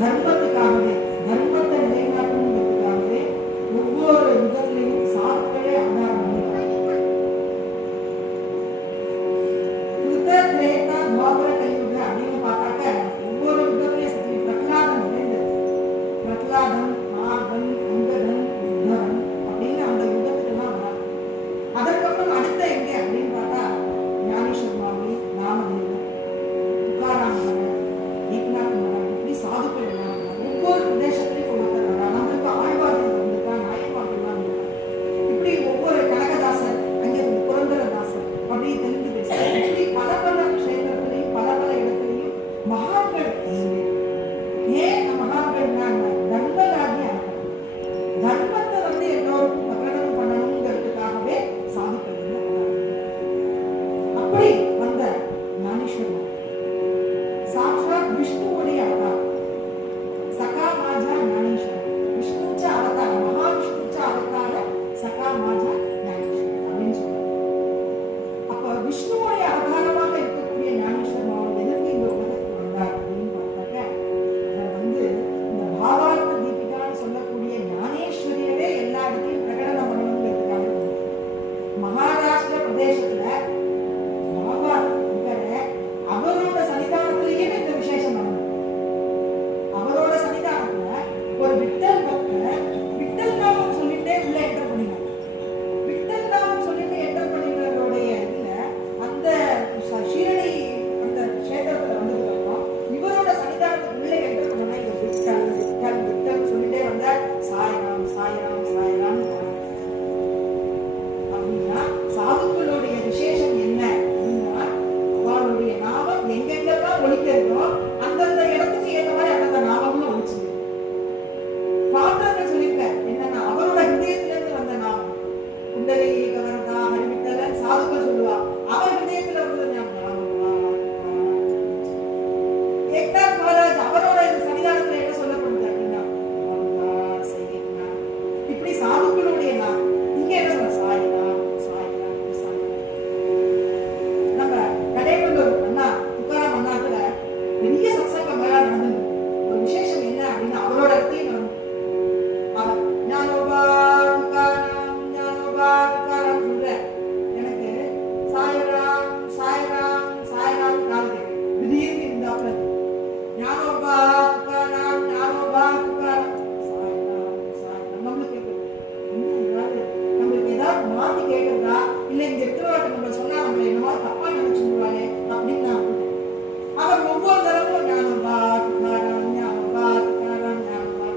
தர்மத்துக்காகவே, தர்மத்தை நிலைநாட்டணுங்கிறதுக்காகவே ஒவ்வொரு யுகத்திலையும் சாதுக்களே அவதாரம் பண்ணிருக்காங்க. புத்த திரேதா துவாபர கலியுக அப்படின்னு பார்த்தாக்க ஒவ்வொரு யுகத்திலையும் சக்தி பிரகலாதன் நிறைந்தது. பிரகலாதன், நாகன், அங்கதன், உத்தவன் அப்படின்னு அந்த யுகத்துக்கெல்லாம் வராங்க. அதற்கப்புறம் அடுத்த எங்க அப்படின்னு பார்த்தா ஞானேஸ்வர் சுவாமி, ராமதேவர், துக்காராம் மகன், ஏக்நாத் மகன், இப்படி சாதுக்கள் எல்லாம் ஒவ்வொரு பிரதேசத்திலையும் ஒருத்தர் வராங்க. நம்மளுக்கு ஆழ்வார்கள் வந்திருக்கா, நாயன்மார்கள் வந்திருக்காங்க. இப்படி ஒவ்வொரு கனகதாசர், அங்கே புரந்தரதாசர் அப்படி தெலுங்கு பேசுறாங்க. இப்படி பல பல க்ஷேத்திரத்திலையும் பல பல இடத்துலையும் மகான்கள். ஏன் மகான்கள்னா தர்மராஜி அர்த்தம். தர்மத்தை எல்லோருக்கும் பிரகடனம் பண்ணணுங்கிறதுக்காகவே சாதுக்கள் அப்படி வந்த ஞானேஸ்வரன் சாட்சாத் விஷ்ணுவுடைய அவதாரம். சகா மாஜா ஞானேஸ்வரன், விஷ்ணுச்ச அவதாரம், மகாவிஷ்ணுச்ச அவதார சகா மாஜா ஞானேஸ்வரன் அப்படின்னு சொல்றாங்க. அப்ப விஷ்ணுவுடைய அவதாரமாக இருக்கக்கூடிய ஞானேஸ்வரன் எதிர்த்து இந்த உலகத்துக்கு வந்தார் அப்படின்னு பார்த்தாக்க அவர் இந்த பாவார்த்த தீபிகான்னு சொல்லக்கூடிய ஞானேஸ்வரியவே எல்லா இடத்தையும் பிரகடனம் பண்ணணுங்கிறதுக்காக மகாராஷ்டிர பிரதேசத்துல அவரோட சன்னிதானத்திலேயே இந்த விசேஷம் நடந்தது. அவரோட சன்னிதானத்துல ஒரு விட்டல் பக்தர் விட்டல் நாமம் சொல்லிட்டே உள்ள என்டர் பண்ணினார். விட்டல் நாமம் சொல்லிட்டு என்டர் பண்ணினதோடைய இதுல அந்த ஷீரடி அந்த கஷேத்திரத்துல வந்ததுக்கு அப்புறம் இவரோட சன்னிதானத்துக்கு உள்ள என்டர் பண்ணா இவர் விட்டல் விட்டல் விட்டல் சொல்லிட்டே வந்த சாய்ராம் சாய்ராம் சாய்ராம் அப்படின்னா சாதுக்களுடைய விசேஷம் என்ன அப்படின்னா அவருடைய நாமம் எங்கெங்கெல்லாம் ஒழிக்கிறதோ அந்தந்த இடத்துக்கு ஏற்ற மாதிரி அந்தந்த நாமமும் ஒழிச்சுது. பாண்டவர்கள் சொல்லியிருக்கார் என்னன்னா அவரோட ஹிருதயத்துல இருந்து வந்த நாமம் குண்டலி கவரதா ஹரிவிட்டலன் சாதுக்கள் சொல்லுவா. அவர் ஹிருதயத்துல வந்தது ஏக்நாத் மகாராஜ் அவரோட சன்னிதானத்துல என்ன சொல்லப்படுது அப்படின்னா இப்படி சாதுக்களுடைய நாமம். இங்க என்ன சொல்ற சாய்ராம் சாய்ராம் சாய்ராம். நம்ம கடையப்பள்ளூர் அண்ணா துக்காராம் அண்ணாத்துல பெரிய சத்சங்கம் மேல நடந்தது. ஒரு விசேஷம் என்ன அப்படின்னா அவரோட இடத்தையும் நடந்தது. அவர் ஞானோபா துக்காராம் ஞானோபா துக்காராம் சொல்ற எனக்கு சாய்ராம் சாய்ராம் சாய்ராம் காது திடீர்னு இருந்தாப்புல ஞானோபா துக்காராம் ஞானோபா துக்காராம் சாய்ராம் சாய்ராம் நம்மளுக்கு கேட்குது. நம்மளுக்கு ஏதாவது மாத்தி கேட்கறதா இல்ல இங்க இருக்கிறவர்கிட்ட நம்ம சொன்னா நம்மள என்னமா தப்பா நினைச்சுடுவாரு அப்படின்னு நான் அவர் ஒவ்வொரு தடவும் ஞானோபா துக்காராம் ஞானோபா துக்காராம் ஞானோபா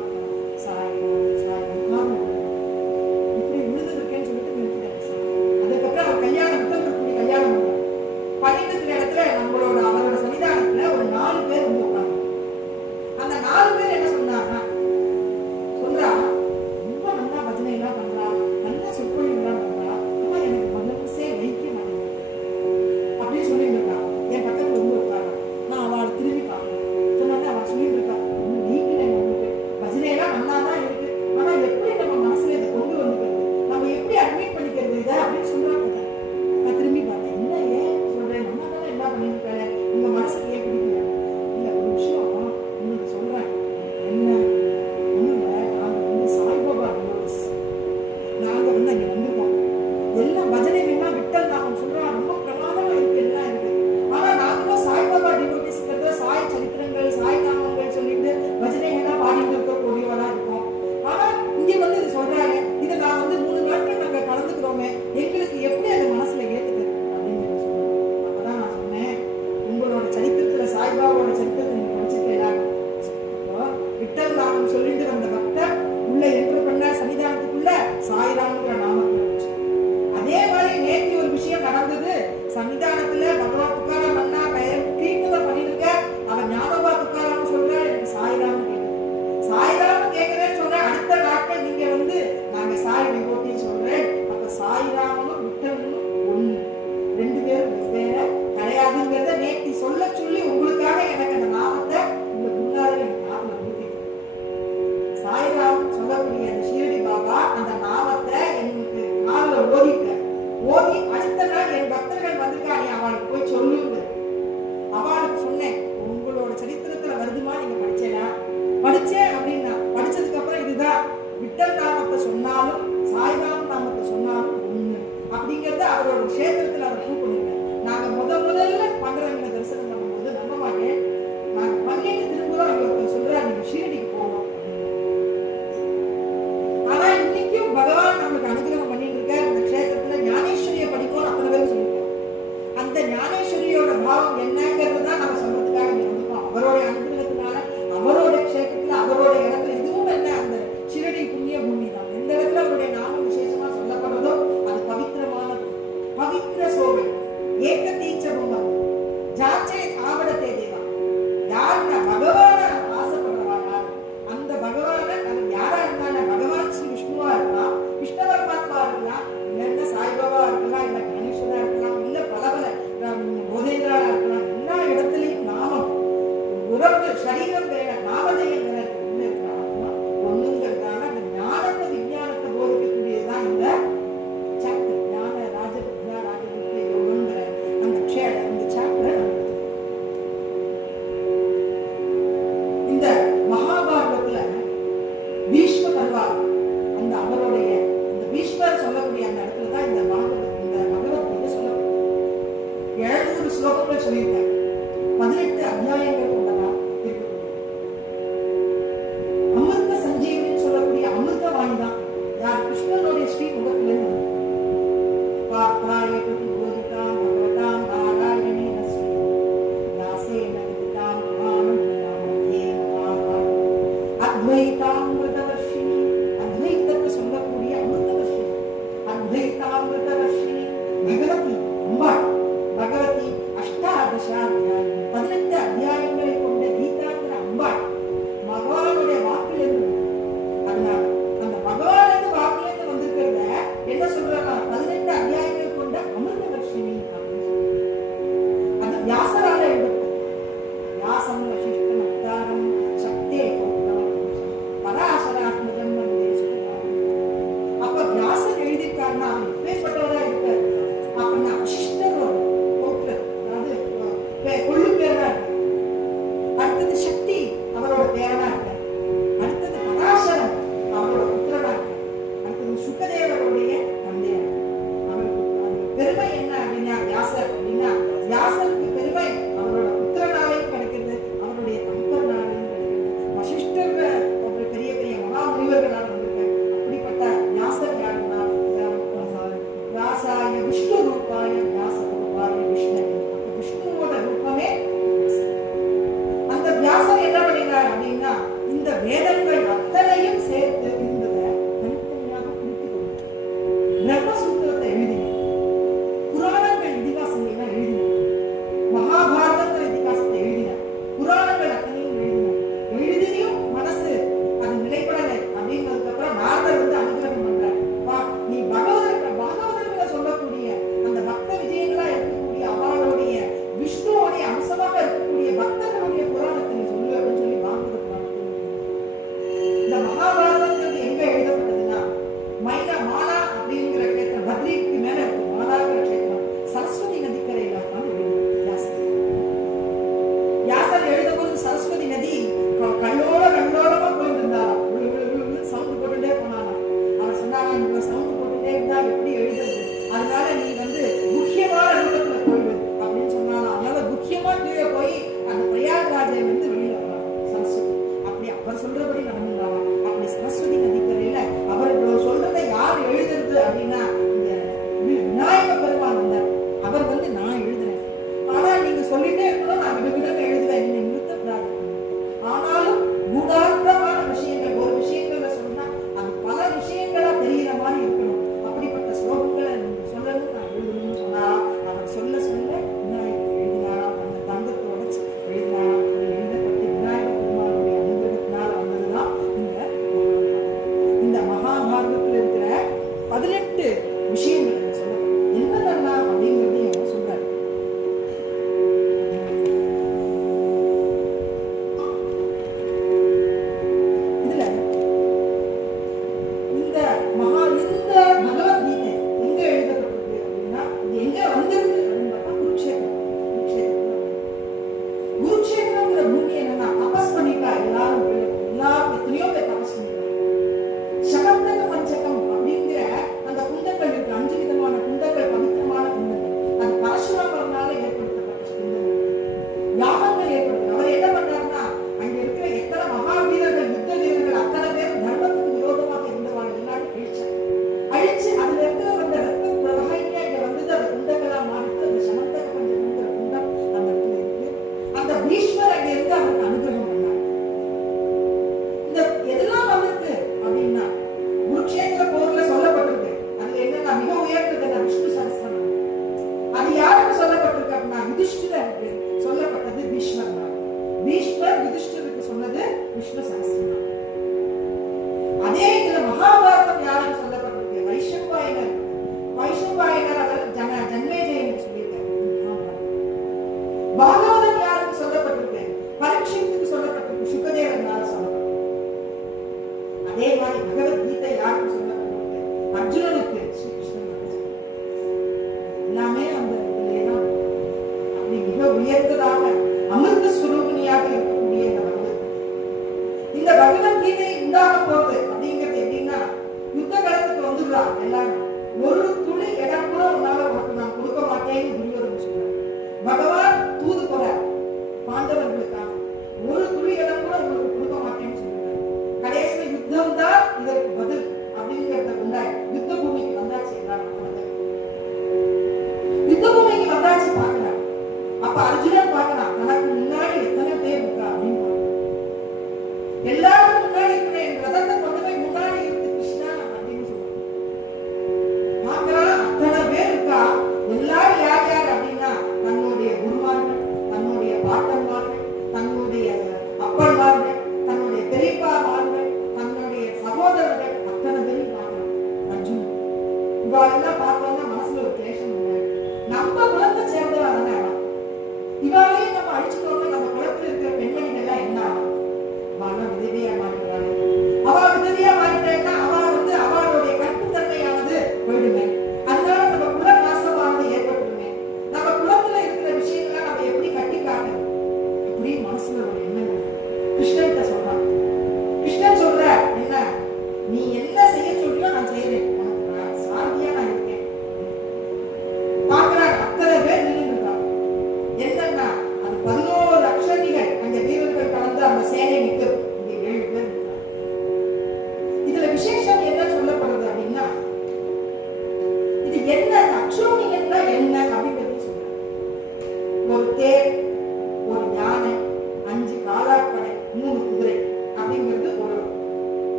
சாய்ராம் சாய்ராம் இப்படி விழுது இருக்கேன்னு சொல்லிட்டு நிறுத்திட்டாரு. அதுக்கப்புறம் அவர் கல்யாணம் புத்தகத்துக்கு கல்யாணம் பண்ணார். பண்ணிட்டு இடத்துல நம்மளோட அவரோட சன்னிதானத்துல ஒரு 4 பேர் வந்து உட்காந்து வேதங்கள் அத்தனையும் சேர்த்து இருந்ததை தனித்தனியாக பிரித்துக் கொண்டு பிரம்மசூத்திரத்தை எழுதினார். புராணங்கள் இதிகாசங்கள்லாம் எழுதினார். மகாபாரதங்கள் இதிகாசத்தை எழுதினார். புராணங்கள் அத்தனையும் எழுதினார். எழுதியும் மனசு அது நிலைப்படலை அப்படிங்கிறதுக்கு அப்புறம் நாரதர் வந்து அனுகிரகம் பண்றார். நீ பாகவதர்களை சொல்லக்கூடிய அந்த பக்த விஜயங்களா இருக்கக்கூடிய அவளுடைய விஷ்ணுவோடைய அம்சமாக இருக்கக்கூடிய பக்தர்களுடைய புராணத்தை நீ சொல்லு அப்படின்னு சொல்லி பாகவத புராணத்தை. இந்த மகாபாரதங்கிறது எங்க எழுதப்பட்டதுன்னா மாலா அப்படிங்கிற கேத்திரம், பத்ரிக்கு மேல இருக்கு மாலாங்கிற கேத்திரம், சரஸ்வதி நதிக்கரையில வியாசர் எழுதும்போது சரஸ்வதி நதி கல்லோரமா போயிட்டு இருந்தாராம். சவுண்ட் போட்டுட்டே போனாராம். அவர் சொன்னாங்க, சவுண்ட் போட்டுட்டே இருந்தா எப்படி எழுதுறது, அதனால நீ வந்து முக்கியமான ரூபத்துல போயிடு அப்படின்னு சொன்னாலும். அதனால முக்கியமா கீழே போய் அந்த பிரயாகராஜை வந்து வெளியில வராங்க சரஸ்வதி. அப்படி அவர் சொல்றபடி நடந்துருந்தாங்க. அப்படி சரஸ்வதி நதிக்கரையில அவர் சொல்றதை யார் எழுதுறது அப்படின்னா விநாயக பெருமான் வந்தார். அவர் வந்து நான் எழுதுறேன், ஆனா நீங்க சொல்லிட்டே இருக்கணும், நான் விடுவிடம் எழுதுவேன், நீங்க நிறுத்தக்கூடாது. ஆனாலும் கூடார்த்தமான விஷயங்கள் ஒரு விஷயங்கள்ல சொன்னா அது பல விஷயங்களா தெரிகிற மாதிரி இருக்கணும். அப்படிப்பட்ட ஸ்லோகங்களை நீங்க சொல்லணும், நான் எழுதணும்னு சொன்னா அவர் சொல்ல சொல்ல விநாயகர் எழுதினாரா, அந்த தங்கத்தை உடைச்சு எழுதினாரா. எழுதப்பட்டு விநாயக பெருமானுடைய அனுகிரகத்தினால வந்ததுதான் இந்த மகாபாரதத்தில் இருக்கிற 18 விஷயங்கள் சொல்லணும். என்னதெல்லாம் அப்படிங்கிறதையும் சொல்றாரு. இதுல இந்த பகவத்கீதை எங்க எழுதப்பட்டிருக்கு அப்படின்னா, இது எங்க வந்திருக்கு அப்படின்னு பார்த்தா குருக்ஷேத்திரங்கிற பூமி என்னன்னா தபஸ் பண்ணிட்டா எல்லாரும் எத்தனையோ பேர் தபஸ் பண்ணிட்டாங்க. சமர்த்தக பஞ்சகம் அப்படிங்கிற அந்த குண்டங்கள் இருக்கு, 5 விதமான குண்டங்கள், பவித்திரமான குண்டங்கள். அது பரசுராமர்னால ஏற்படுத்தப்பட்ட குண்டங்கள், யாகங்கள் ஏற்படுத்த. அவர் என்ன பண்ணாருன்னா, அங்க இருக்கிற எத்தனை மகாவீரர்கள், யுத்த வீரர்கள் அத்தனை பேர் தர்மத்துக்கு விரோதமாக இருந்தவாள் எல்லாரும் அழிச்சு அதுல இருக்கிற அந்த ரத்த பிரவாகியா இங்க வந்தது. அந்த குண்டங்களா மாறிட்டு அந்த சமர்த்தக பஞ்சகம்ங்கிற குண்டம் அந்த இடத்துல இருக்கு. அந்த பீஷ்மர் அங்க இருந்து அவருக்கு அனுகிரகம் பண்ணார். இந்த எதெல்லாம் வந்திருக்கு அப்படின்னா குருக்ஷேத்திர போர்ல சொல்லப்பட்டிருக்கு. அதுல என்னன்னா மிக உயர்ந்தது விஷ்ணு சஹஸ்ரநாமம். அது யாருக்கு சொல்லப்பட்டிருக்கு அப்படின்னா யுதிஷ்டிரருக்கு சொல்லப்பட்டது பீஷ்மர். பீஷ்மர் யுதிஷ்டிரருக்கு சொன்னது விஷ்ணு சஹஸ்ரநாமம். அதே இதுல மகாபாரதம் யாருக்கு சொல்லப்பட்டிருக்கு? வைஷம்பாயனர் அவர் ஜன்மேஜயனுக்கு சொல்லியிருக்காரு. பாகவதம் யாருக்கு சொல்லப்பட்டிருக்கு? பரீட்சித்துக்கு சொல்லப்பட்டிருக்கு, சுகதேவனால சொல்லப்பட்டிருக்கு. அதே மாதிரி பகவத்கீதை யாருக்கு சொல்லப்பட்டிருக்கு? அர்ஜுனனுக்கு, ஸ்ரீகிருஷ்ணனுக்கு. எல்லாமே அந்த இதுலதான் அப்படி மிக உயர்ந்ததாக அமிர்த ஸ்வரூபிணியாக இருக்கக்கூடிய இந்த பகவத்கீதை உண்டாக போகுது அப்படிங்கிறது எப்படின்னா, யுத்த காலத்துக்கு வந்துடுறாங்க எல்லாரும். ஒரு துளி இடம் கூட உன்னால உனக்கு நான் கொடுக்க மாட்டேன்னு துரியோதனன் சொல்றாரு. பகவான் தூது போறார் பாண்டவர்களுக்காக. ஒரு துளி இடம் கூட உங்களுக்கு கொடுக்க மாட்டேன்னு சொல்றாரு. கடைசியில யுத்தம் தான் இதற்கு பதில் அப்படிங்கிறத உண்டாய் யுத்த பூமிக்கு வந்தாச்சு. எல்லாரும் யுத்த பூமிக்கு வந்தாச்சு பாக்குறாரு. அப்ப அர்ஜுனன் பாக்கலாம், தனக்கு முன்னாடி எத்தனை பேர் இருக்கா அப்படின்னு பாக்குறாரு. எல்லாரும் முன்னாடி இருக்கிற என் ரதத்தை கொண்டு போய் முன்னாடி இருக்கு கிருஷ்ணா அப்படின்னு சொல்றாங்க. பாக்குறான், அத்தனை பேர் இருக்கா. எல்லாரும் யார் யார் அப்படின்னா தன்னுடைய குருமார்கள், தன்னுடைய பாட்டன்மார்கள், தன்னுடைய அப்பன்மார்கள், தன்னுடைய பெரியப்பாமார்கள், தன்னுடைய சகோதரர்கள், அத்தனை பேரும் பார்க்கலாம். அர்ஜுனன் இவாளெல்லாம் பார்த்தோம்னா மனசுல ஒரு கிளேஷம் இல்லை. நம்ம குலத்தை சேர்ந்தவா தானே அவன். இவாளையும் நம்ம அழிச்சுட்டோம்னா நம்ம குலத்துல இருக்கிற பெண்மணிகள்லாம் என்ன ஆகும்? அவள் விதவியா மாறுகிறாள். அவள் விதவியா மாறிட்டா அவள் வந்து அவளுடைய கற்புத்தன்மையானது போயிடுமே. அதனால நம்ம குல நாசமானது ஏற்பட்டுமே. நம்ம குலத்துல இருக்கிற விஷயங்களை நம்ம எப்படி கட்டி காட்டணும் அப்படின்னு மனசுல ஒரு எண்ணம் கிருஷ்ணன் சொல்றான். கிருஷ்ணன் சொல்ற என்ன, நீ என்ன செய்ய சொல்றியோ நான் செய்யறேன், உனக்கு சாந்தியா நான் இருக்கேன். பாக்குறாங்க அத்தனை பேர் நின்றுருக்காங்க. என்னன்னா அது 11 அக்ஷரிகள் அந்த வீரர்கள் கலந்து அந்த சேனை நிற்கிறது. இங்க 7 பேர் நிற்கிறாங்க. இதுல விசேஷம் என்ன சொல்லப்படுது அப்படின்னா, இது என்ன அக்ஷோணிகள்னா என்ன அப்படிங்கிறது சொல்றாங்க. ஒரு தேர், ஒரு யானை, 5 காலாட்படை, 3 குதிரை.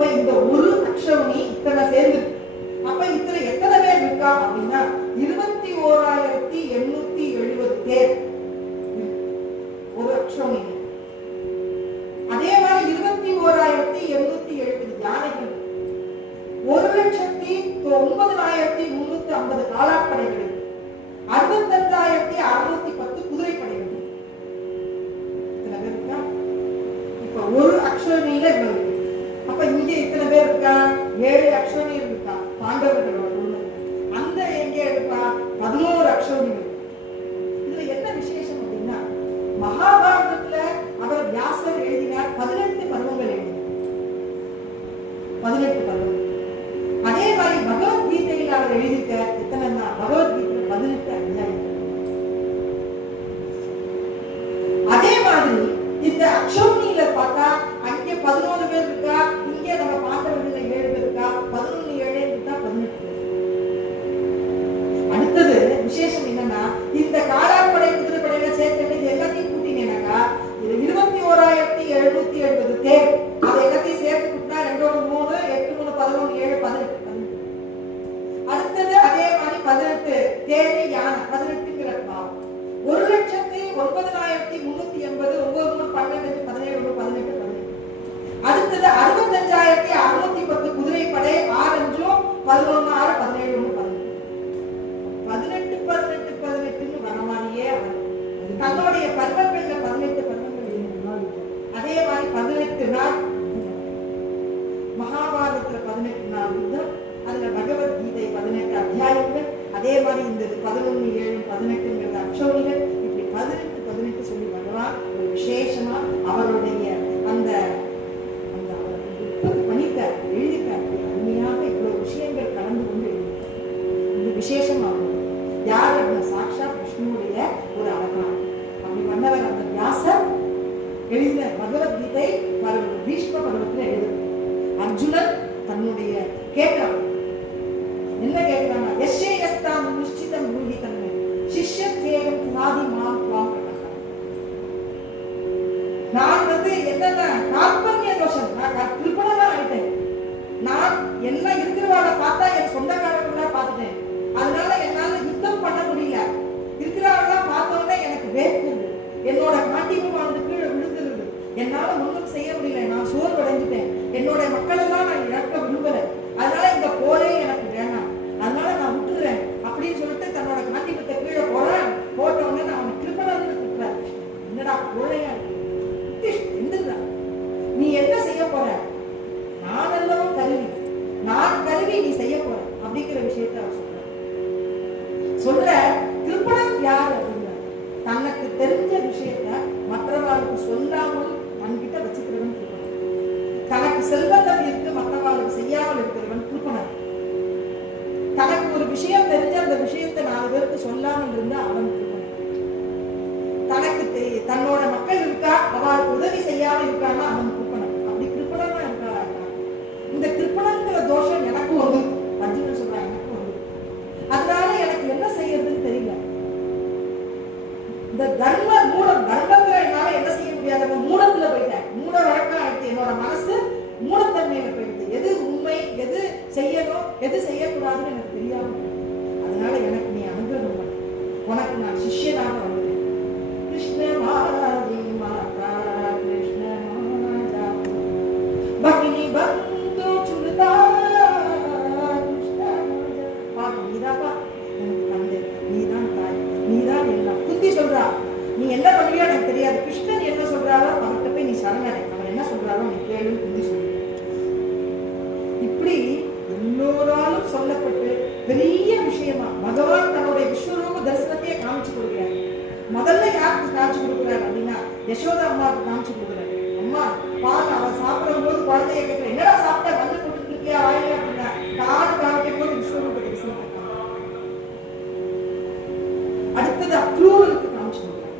அப்ப இந்த ஒரு அக்ஷௌனி இத்தனை சேர்ந்து, அப்ப இத்தனை எத்தனை பேர் இருக்கா அப்படின்னா 21,870 பேர் ஒரு அக்ஷௌனி. அதே மாதிரி 21,870 யானைகள், 1,09,350 காலாட்படைகள், 65,610 குதிரைப்படைகள். இத்தனை பேர் இருக்கா. இப்ப ஒரு அக்ஷௌனியில இவ்வளவு. அப்ப இங்க இத்தனை பேர் இருக்கா, 7 அக்ஷௌனியர் இருக்கா பாண்டவர்களோட. அந்த எங்க இருக்கா 11 அக்ஷௌனிகள். இதுல என்ன விசேஷம் அப்படின்னா, மகாபாரதத்துல அவர் வியாசர் எழுதினார் 18 பருவங்கள் எழுதினார், 18 பருவங்கள். அதே மாதிரி பகவத்கீதையில் அவர் எழுதிக்க எத்தனைன்னா, பகவத்கீதையில 18 அத்தியாயம். அதே மாதிரி இந்த அக்ஷௌனியில பார்த்தா அங்கே 11 பேர் இருக்கா, இங்க நம்ம பாண்டவர்கள 7 பேர் இருக்கா, 11 7 இருக்கா 18 பேர். அடுத்தது விசேஷம் என்னன்னா, இந்த காலாட்படை குதிரைப்படையில சேர்த்து இது எல்லாத்தையும் கூட்டினேனாக்கா இது 21,770 தேர். அதை எல்லாத்தையும் சேர்த்து கூட்டினா 2 3 8 3 11 7 18. அடுத்தது அதே மாதிரி 18 தேர் யானை 18ங்கிற பாவம். 1,09,380 9 12 17 18 18. அடுத்தது 65,610 குதிரைப்படை 6 11 6 17 18. 18 18 18ன்னு வர மாதிரியே அவர் தன்னுடைய பருவங்கள்ல 18 பருவங்கள். அதே மாதிரி 18 நாள் மகாபாரதத்துல 18 நாள் யுத்தம், அதுல பகவத்கீதை 18 அத்தியாயங்கள். அதே மாதிரி இந்த 11 7 18ங்கிறது அக்ஷௌனிகள். இப்படி 18 18 சொல்லி பகவான் ஒரு விசேஷமா அவருடைய அந்த அந்த பண்ணிட்டார், எழுதிட்டார். அருமையாக இவ்வளவு விஷயங்கள் கலந்து கொண்டு எழுதிட்டார். இது விசேஷமாகும். யார் அப்படின்னா சாக்ஷா விஷ்ணுவுடைய ஒரு அவதாரம். அப்படி பண்ணவர் அந்த வியாசர் எழுதின பகவத்கீதை பீஷ்ம பருவத்தில் எழுதுறார். அர்ஜுனன் தன்னுடைய கேட்கிறான், என்ன கேட்கிறாங்க, எஸ்ஏ எஸ்தாம் நிஷ்டிதம் ரூஹிதம் சிஷ்யத்வேகம் துனாதி மாம் துவாம் கட்டா. நான் என்னன்னா கார்பண்ய தோஷம், நான் கிருபணனா ஆயிட்டேன். நான் எல்லாம் இருக்கிறவாட பார்த்தா என் சொந்தக்காரங்களா பார்த்துட்டேன். அதனால என்னால யுத்தம் பண்ண முடியல. இருக்கிறவங்களா பார்த்தோன்னே எனக்கு வேர்க்குது, என்னோட காண்டிபமானது கீழே விழுந்துருது, என்னால ஒன்றும் செய்ய முடியல, நான் சோர்வடைஞ்சிட்டேன், என்னோட மக்கள் எல்லாம் நான் இழக்க விரும்பல, அதனால இந்த போரே எனக்கு வேணாம், அதனால நான் விட்டுறேன் அப்படின்னு சொல்லிட்டு தன்னோட காண்டிபத்தை கீழே போறேன். போட்ட உடனே நான் அவனை கிருப்பணன்னு திட்டுறேன். என்னடா கோழையா இருக்கு, நீ என்ன செய்ய போற, நான் எல்லாம் கருவி, நான் கருவி, நீ செய்ய போற அப்படிங்கிற விஷயத்தை அவர் சொல்ற. கிருப்பணன் யார் அப்படின்னா, தனக்கு தெரிஞ்ச விஷயத்த மற்றவர்களுக்கு சொல்லாமல் தன்கிட்ட வச்சுக்கிறவன் கிருப்பணன். தனக்கு செல்வந்தம் இருக்கு மற்றவர்களுக்கு செய்யாமல் இருக்கிறவன் கிருப்பணன். தனக்கு ஒரு விஷயம் தெரிஞ்ச அந்த விஷயத்தை 4 பேருக்கு சொல்லாமல் இருந்தா அவன் கிருப்பணன். தனக்கு தன்னோட மக்கள் இருக்கா, அவளுக்கு உதவி செய்யாமல் இருக்கான்னா அவன் கிருப்பணன். அப்படி கிருப்பணனா இருக்காளா? இந்த கிருப்பணங்கிற தோஷம் எனக்கு வந்து அர்ஜுனன் சொல்றான், எனக்கு வந்து, அதனால எனக்கு என்ன செய்யறதுன்னு தெரியல. இந்த தர்ம மூலம், தர்மங்கிற என்னால என்ன செய்ய முடியாத மூலத்துல போயிட்டேன், மூட வழக்கம் ஆயிடுச்சு. என்னோட மனசு மூலத்தன்மையில போயிடுது. எது உண்மை, எது செய்யணும், எது செய்யக்கூடாதுன்னு எனக்கு தெரியாம. அதனால எனக்கு நீ அனுகிரகம் பண்ண, உனக்கு நான் சிஷ்யனாக வருவேன். கிருஷ்ண மாதாஜி மாதா கிருஷ்ண மாதா பகினி பந்து சுருதா கிருஷ்ண பாப்பா, நீதாப்பா எனக்கு தந்தை, நீதான் தாய், நீதான் எல்லாம். புத்தி சொல்றா, நீ என்ன பண்ணுவியோ எனக்கு தெரியாது, கிருஷ்ணன் என்ன சொல்றாரோ அவர்கிட்ட போய் நீ சரணடை, அவர் என்ன சொல்றாரோ நீ கேளுன்னு புத்தி சொல்லு. இப்படி எல்லோராலும் சொல்லப்பட்டு பெரிய விஷயமா பகவான் தன்னுடைய விஸ்வரூப தரிசனத்தையே காமிச்சு கொடுக்கிறார். முதல்ல யாருக்கு காமிச்சு கொடுக்குறாரு அப்படின்னா யசோதா அம்மாவுக்கு காமிச்சு கொடுக்குறாரு. அம்மா பால் அவ சாப்பிடும் போது குழந்தைய கேட்கிற, என்னடா சாப்பிட்ட வந்து கொடுத்துட்டு இருக்கியா வாயில அப்படின்னா, காடு காமிக்கும் போது விஸ்வரூப தரிசனத்தை. அடுத்தது அக்ரூருக்கு காமிச்சு கொடுக்குறாரு.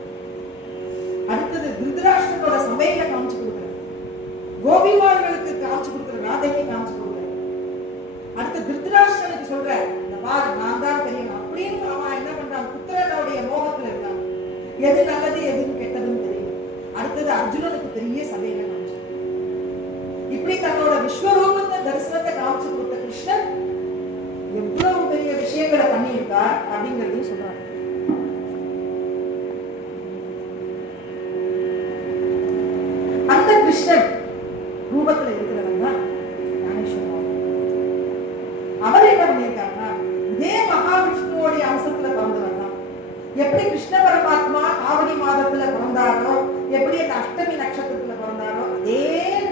அடுத்தது திருதராஷ்டிரனோட சபையில காமிச்சு கொடுக்குறாரு. கோபிமார்களுக்கு காமிச்சு கொடுக்குற, ராதைக்கு காமிச்சு கொடுக்குறாரு. அடுத்த திருதராஷ்டிரனுக்கு சொல்ற, இந்த பாரு நான் தான் தெரியும் அப்படின்னு அவன் என்ன பண்றான், புத்திரனுடைய மோகத்துல இருக்கான், எது நல்லது எதுன்னு கெட்டதுன்னு தெரியும். அடுத்தது அர்ஜுனனுக்கு பெரிய சபையில காமிச்சு, இப்படி தன்னோட விஸ்வரூப கிருஷ்ணன் எவ்வளவு பெரிய விஷயங்களை பண்ணியிருக்கார் அப்படிங்கிறதையும் சொல்றாரு. அந்த கிருஷ்ணன் ரூபத்துல இருக்கிறவன் தான் ஞானேஸ்வரன். அவர் என்ன பண்ணியிருக்காருன்னா இதே மகாவிஷ்ணுவோடைய அம்சத்துல பிறந்தவர் தான். எப்படி கிருஷ்ண பரமாத்மா ஆவணி மாதத்துல பிறந்தாரோ, எப்படி அந்த அஷ்டமி நட்சத்திரத்துல பிறந்தாரோ, அதே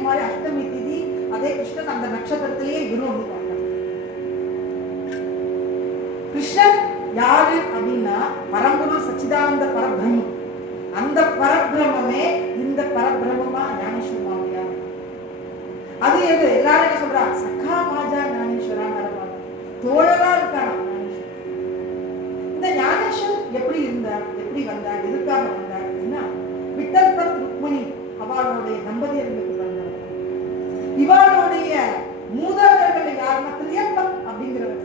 மாதிரி அஷ்டமி திதி அதே கிருஷ்ணன் அந்த நட்சத்திரத்திலேயே குரு வந்து பிறந்தார். கிருஷ்ணன் யாரு அப்படின்னா பரம்பொருள் சச்சிதானந்த பரபிரம்மம். அந்த பரபிரமே இந்த பரபிரமமா ஞானேஸ்வரமாவியா. அது எது எல்லாரும் என்ன சொல்றா? சக்கா மாஜா ஞானேஸ்வரா, தோழரா இருக்கானா ஞானேஸ்வரன். இந்த ஞானேஸ்வரன் எப்படி இருந்தார், எப்படி வந்தார், எதுக்காக வந்தார் அப்படின்னா விட்டல் பந்த் ருக்மிணி அவளுடைய தம்பதியர்களுக்கு வந்தார். இவளுடைய மூதாதையர்கள் யாருன்னா திரியப்பன் அப்படிங்கிறவர்.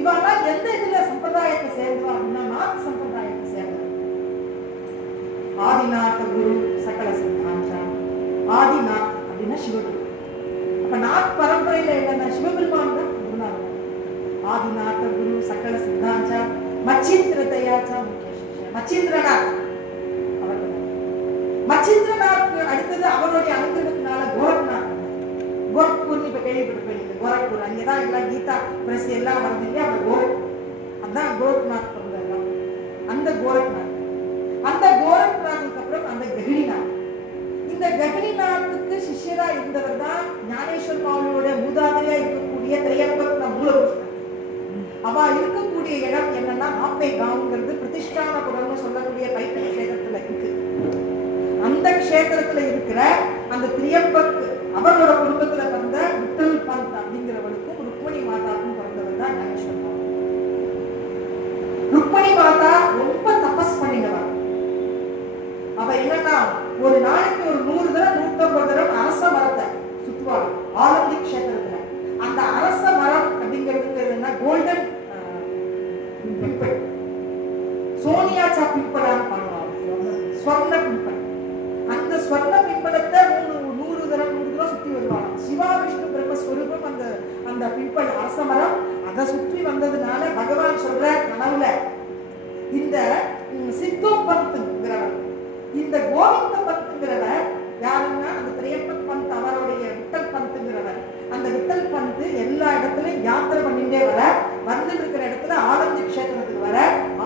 இவெல்லாம் எந்த இதுல சம்பிரதாயத்தை சேர்ந்தவா அப்படின்னா நாத் சம்பிரதாயத்தை சேர்ந்தவர். ஆதிநாத குரு சகல சித்தாந்தா. ஆதிநாத் அப்படின்னா சிவகுரு. அப்ப நாத் பரம்பரையில என்னன்னா சிவபெருமான் தான் குருநாதர். ஆதிநாத குரு சகல சித்தாந்தா மச்சீந்திரதயாச்சா முக்கிய சிஷ்யா. மச்சீந்திரநாத் அவர்கள். மச்சீந்திரநாத் அடுத்தது அவருடைய அனுகிரகத்தினால கோரக்நாத். கோரக்பூர் இப்ப கேள்விப்பட்டிருப்பேன். கோரக்பூர் அங்கேதான் எல்லாம் கீதா பிரஸ் எல்லாம் வருது இல்லையா? அதான் கோரக்நாத் பிறந்தது. அந்த கோரக்நாத், அந்த கோரக்நாத்துக்கு அப்புறம் அந்த கஹினிநாத். இந்த கஹினிநாத்துக்கு சிஷ்யரா இருந்தவர் தான் ஞானேஸ்வர் மாவுளியோட மூதாதையா இருக்கக்கூடிய திரையம்பத்ன மூலபுருஷன். அவ இருக்கக்கூடிய இடம் என்னன்னா ஆப்பே காவுங்கிறது பிரதிஷ்டானபுரம்னு சொல்லக்கூடிய பைத்திய கஷேத்திரத்துல இருக்கு. அந்த கஷேத்திரத்துல இருக்கிற அந்த திரியம்பக் அவரோட குடும்பத்துல பிறந்த விட்டல் பந்த் அப்படிங்கிறவளுக்கும் ருக்மணி மாதாவுக்கும் பிறந்தவர் தான் ஞானேஸ்வர் மாவு. ருக்மணி மாதா ரொம்ப தபஸ் பண்ணினவர். அவ என்னன்னா ஒரு நாளைக்கு ஒரு 100 தடவை 150 தடவை அரச மரத்தை சுத்துவாள் ஆலந்தி கஷேத்திரத்துல. அந்த அரச மரம் அப்படிங்கிறது என்ன? கோல்டன் பிம்பிள், சோனியாச்சா பிம்பலான்னு பண்ணுவாங்க. ஸ்வர்ண பிம்பல். அந்த ஸ்வர்ண பிம்பலத்தை 100 தடவை சுத்தி வருவாங்க. சிவா விஷ்ணு பிரம்மஸ்வரூபம் அந்த அந்த பிம்பல் அரசமரம். அதை சுற்றி வந்ததுனால பகவான் சொல்ற கனவுல இந்த சித்தோ பந்துங்கிறவர், இந்த கோவிந்த பந்துங்கிறவர் யாருன்னா அந்த திரையப்பத் பந்த் அவருடைய விட்டல் பந்துங்கிறவர். அந்த விட்டல் பந்து எல்லா இடத்துலயும் யாத்திரை பண்ணிட்டே வர, வந்து இருக்கிற இடத்துல ஆனந்தி கஷேத்திரத்துக்கு வர,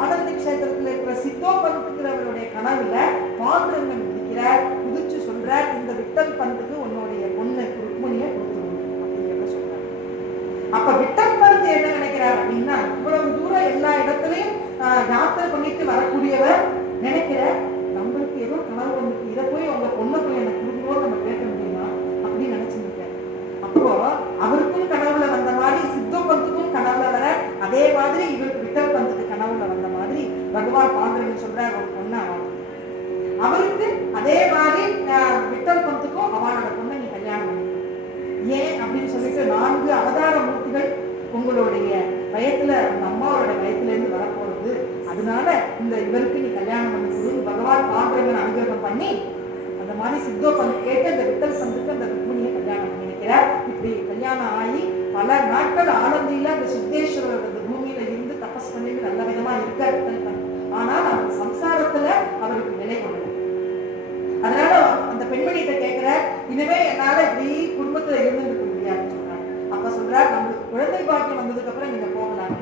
ஆனந்தி கஷேத்திரத்துல இருக்கிற சித்தோ பந்துங்கிறவருடைய கனவுல பாண்டுரங்கன் குதிக்கிறார். குதிச்சு சொல்ற இந்த விட்டல் பந்துக்கு உன்னுடைய பொண்ணு ருக்மணியை கொடுத்துருவோம் அப்படிங்கிறத சொல்றாரு. அப்ப விட்டல் பந்து என்ன நினைக்கிறார் அப்படின்னா இவ்வளவு தூரம் எல்லா இடத்துலயும் யாத்திரை பண்ணிட்டு வரக்கூடியவர் நினைக்கிற நம்மளுக்கு ஏதோ கனவு வந்துட்டு இதை போய் உங்க பொண்ணை போய் எனக்கு கொடுக்கணும்னு நம்ம கேட்க முடியுமா அப்படின்னு நினைச்சுருக்காரு. அப்போ அவருக்கும் கனவுல வந்த மாதிரி சித்தோ பந்துக்கும் கனவுல வர, அதே மாதிரி இவருக்கு விட்டல் பந்துக்கு கனவுல வந்த மாதிரி பகவான் பாண்டவன் சொல்றார் ஒரு பொண்ணு அவருக்கு அதே மாதிரி விட்டல் பந்துக்கும் அவனோட பொண்ணை நீ கல்யாணம் பண்ணி. ஏன் அப்படின்னு சொல்லிட்டு 4 அவதார மூர்த்திகள் உங்களுடைய வயத்துல அந்த அம்மாவோட வயத்துல இருந்து வரப்போறது, அதனால இந்த இவருக்கு நீ கல்யாணம் பண்ணி கொடு பகவான் பாண்டவன் அனுகிரகம் பண்ணி அந்த மாதிரி சித்தோ பந்து கேட்டு அந்த விட்டல் பந்துக்கு அந்த ருக்மிணியை கல்யாணம் பண்ணி வைக்கிறார். இப்படி கல்யாணம் ஆகி பல நாட்கள் ஆனந்தியில அந்த சித்தேஸ்வரர் அந்த பூமியில இருந்து தபஸ் பண்ணிட்டு நல்ல விதமா இருக்கார் விட்டல் பந்து. ஆனால் அவர் சம்சாரத்துல அவருக்கு நிலை கொள்ளல. அதனால அந்த பெண்மணிகிட்ட கேட்கிற இனிமே என்னால இப்படி குடும்பத்துல இருந்துட்டு முடியாதுன்னு சொல்றாங்க. அப்ப சொல்றாரு நம்மளுக்கு குழந்தை பாக்கியம் வந்ததுக்கு அப்புறம் நீங்க போகலாம்.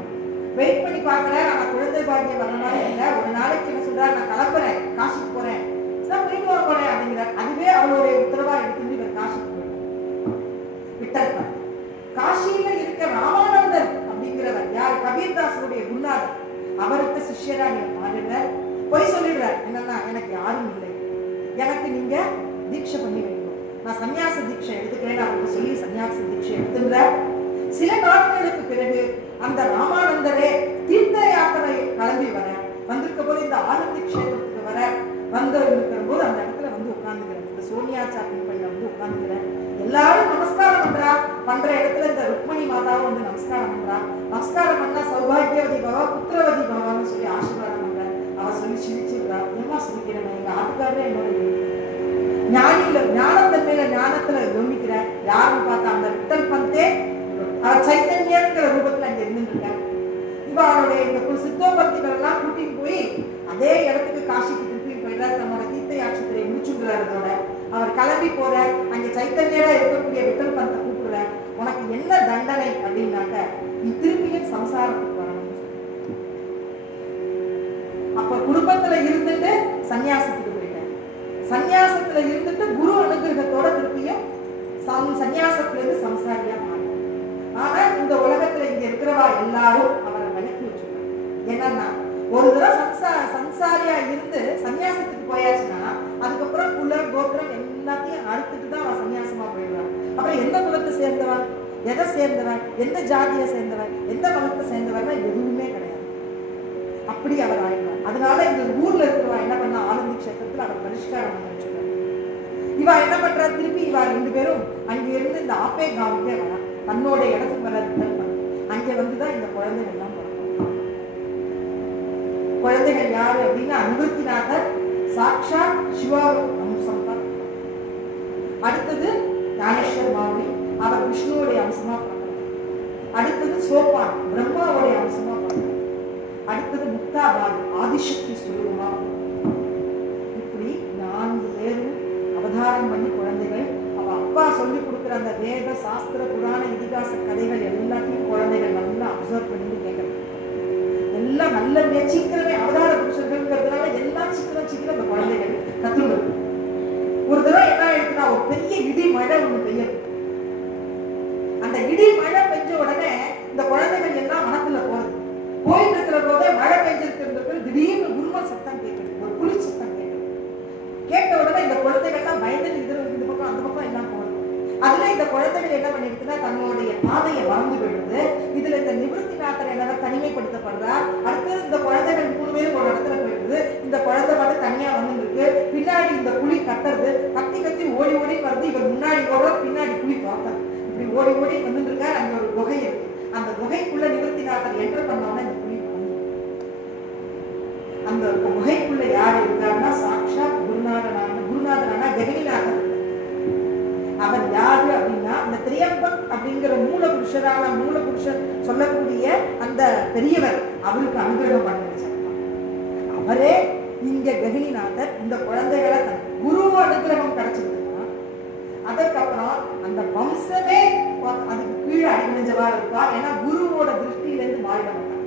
வெயிட் பண்ணி பாக்குறேன், ஆனா குழந்தை பாக்கியம் வரனால இல்ல. ஒரு நாளைக்கு என்ன சொல்றாரு, நான் கிளம்புறேன், காசிக்கு போறேன், போயிட்டு வர போறேன் அப்படிங்கிறார். அதுவே அவருடைய உத்தரவா எடுத்து இவர் காசிக்கு போயிட்டார். விட்டல் பந்த் காசியில இருக்க ராமானந்தர் அப்படிங்கிறவர் யார்? கபீர்தாசருடைய குருநாதர். அவருக்கு சிஷ்யரா நீங்க மாறிடுறார். போய் சொல்லிடுறார் என்னன்னா எனக்கு யாரும் இல்லை, எனக்கு நீங்க தீட்சை பண்ணி வைக்கணும், நான் சன்னியாச தீட்சை எடுத்துக்கிறேன் அப்படின்னு சொல்லி சன்னியாச தீட்சை எடுத்துன்ற சில நாட்களுக்கு பிறகு அந்த ராமானந்தரே தீர்த்த யாத்திரை கிளம்பி வர வந்திருக்க போது இந்த ஆனந்தி கஷேத்திரத்துக்கு வர வந்து இருக்கிற போது அந்த இடத்துல வந்து உட்கார்ந்துக்கிறேன். இந்த சோனியாச்சா பிம்பல்ல வந்து உட்கார்ந்துக்கிறேன். எல்லாரும் நமஸ்காரம் பண்ற இடத்துல இந்த ருக்மணி மாதாவும் வந்து நமஸ்காரம் பண்றா. நமஸ்காரம் பண்ணா சௌபாகியவதி பவா புத்திரவதி பவான்னு சொல்லி ஆசீர்வாதம் பண்ற. அவ சொல்லி சிரிச்சுக்கிறா. ஏமா சிரிக்கிறேன், எங்க ஆட்டுக்காரே என்னோட ஞானியில ஞானத்தின் மேல ஞானத்துல கவனிக்கிற யாருன்னு பார்த்தா அந்த விட்டல் பந்தே கிளம்பி போற, அங்க சைத்தன்யரா இருக்கக்கூடிய விட்டல் பந்தை கூப்பிடுற, உனக்கு என்ன தண்டனை அப்படின்னாக்க நீ திருப்பியும் சம்சாரத்துக்கு வரணும். அப்ப குடும்பத்துல இருந்துட்டு சன்னியாசத்துக்கு போயிட்டேன், சன்னியாசத்துல இருந்துட்டு குரு அனுகிரகத்தோட திருப்பியும் சன்னியாசத்துல இருந்து சம்சாரியா மாறும். ஆனா இந்த உலகத்துல இங்க இருக்கிறவா எல்லாரும் அவரை விலக்கி வச்சுருக்காங்க. என்னன்னா ஒரு தடவை சம்சாரியா இருந்து சன்னியாசத்துக்கு போயாச்சுன்னா அதுக்கப்புறம் குல கோத்திரம் எல்லாத்தையும் அறுத்துட்டு தான் அவன் சன்னியாசமா போயிடுவான். அப்புறம் எந்த குலத்தை சேர்ந்தவன், எதை சேர்ந்தவன், எந்த ஜாதியை சேர்ந்தவன், எந்த மதத்தை சேர்ந்தவன் எதுவுமே கிடையாது. அப்படி அவர் ஆயிடுவார். அதனால இந்த ஊர்ல இருக்கிறவா என்ன பண்ணா, ஆனந்தி கஷேத்திரத்துல அவர் பரிஷ்காரம் பண்ண வச்சுருக்காரு. இவா என்ன பண்றா, திருப்பி இவா 2 பேரும் அங்க இருந்து இந்த ஆப்பே காவுக்கே வரா, தன்னோட இடத்துக்கு வர அங்க வந்துதான் இந்த குழந்தைகள் எல்லாம் பிறக்கும். குழந்தைகள் யாரு அப்படின்னா நிவர்த்திநாதர் சாட்சாத் சிவா அம்சம் தான். அடுத்தது ஞானேஸ்வர் மாமி, அவர் விஷ்ணுவோடைய அம்சமா பார்க்கிறார். அடுத்தது சோபான் பிரம்மாவுடைய அம்சமா பார்க்கிறார். அடுத்தது முக்தாபாதி ஆதிசக்தி சுரூபமா. இப்படி 4 பேரும் அவதாரம் பண்ணி குழந்தைகள் அவ அப்பா சொல்லி கொடுக்குற அந்த வேத சாஸ்திர புராண இதிகாச கதைகள் எல்லாத்தையும் குழந்தைகள் நல்லா அப்சர்வ் பண்ணி கேட்கறது. எல்லாம் நல்ல சீக்கிரமே அவதார புருஷர்கள்ங்கிறதுனால எல்லாம் சீக்கிரம் அந்த குழந்தைகள் கத்துக்கிறது. ஒரு தடவை என்ன ஆயிடுச்சுன்னா, ஒரு பெரிய இடி மழை ஒண்ணு பெய்யும். அந்த இடி மழை பெஞ்ச உடனே இந்த குழந்தைகள் எல்லாம் வனத்துல போகுது. போயிட்டு இருக்கிற போதே மழை பெஞ்சிருக்கிறது, திடீர்னு குருமல் சத்தம் கேட்குது, ஒரு புலி சத்தம் கேட்குது. கேட்ட உடனே இந்த குழந்தைகள்லாம் பயந்து இந்த பக்கம் அந்த பக்கம் எல்லாம் போகுது. அதுல இந்த குழந்தைகள் என்ன பண்ணிருக்குன்னா தன்னுடைய பாதையை மறந்து போயிடுது. இதுல இந்த நிவர்த்திநாதர் என்ன தனிமைப்படுத்தப்படுறார். அடுத்தது இந்த குழந்தைகள் 3 பேரும் ஒரு இடத்துல போயிடுது. இந்த குழந்தை மட்டும் தனியா வந்து இருக்கு. பின்னாடி இந்த புலி கத்துறது, கத்தி ஓடி வருது. இவர் முன்னாடி ஓடுற, பின்னாடி புலி பார்த்தது. இப்படி ஓடி வந்து இருக்காரு. அங்க ஒரு குகை இருக்கு. அந்த குகைக்குள்ள நிவர்த்திநாதர் என்டர் பண்ணோம்னா இந்த புலி அந்த குகைக்குள்ள யார் இருக்காருன்னா சாட்சாத் குருநாதரான ஜெகனிநாதர். அவர் யாரு அப்படின்னா இந்த திரியம்பக் அப்படிங்கிற மூலபுருஷர் சொல்லக்கூடிய அந்த பெரியவர் அவருக்கு அனுகிரகம் பண்ணி வச்சார். அவரே இங்க ககினிநாதர் இந்த குழந்தைகளை குரு அனுகிரகம் கிடைச்சிருக்குன்னா அதுக்கப்புறம் அந்த வம்சமே அதுக்கு கீழே அடிமணிஞ்சவா இருப்பா. ஏன்னா குருவோட திருஷ்டியில இருந்து மாறிட மாட்டாங்க.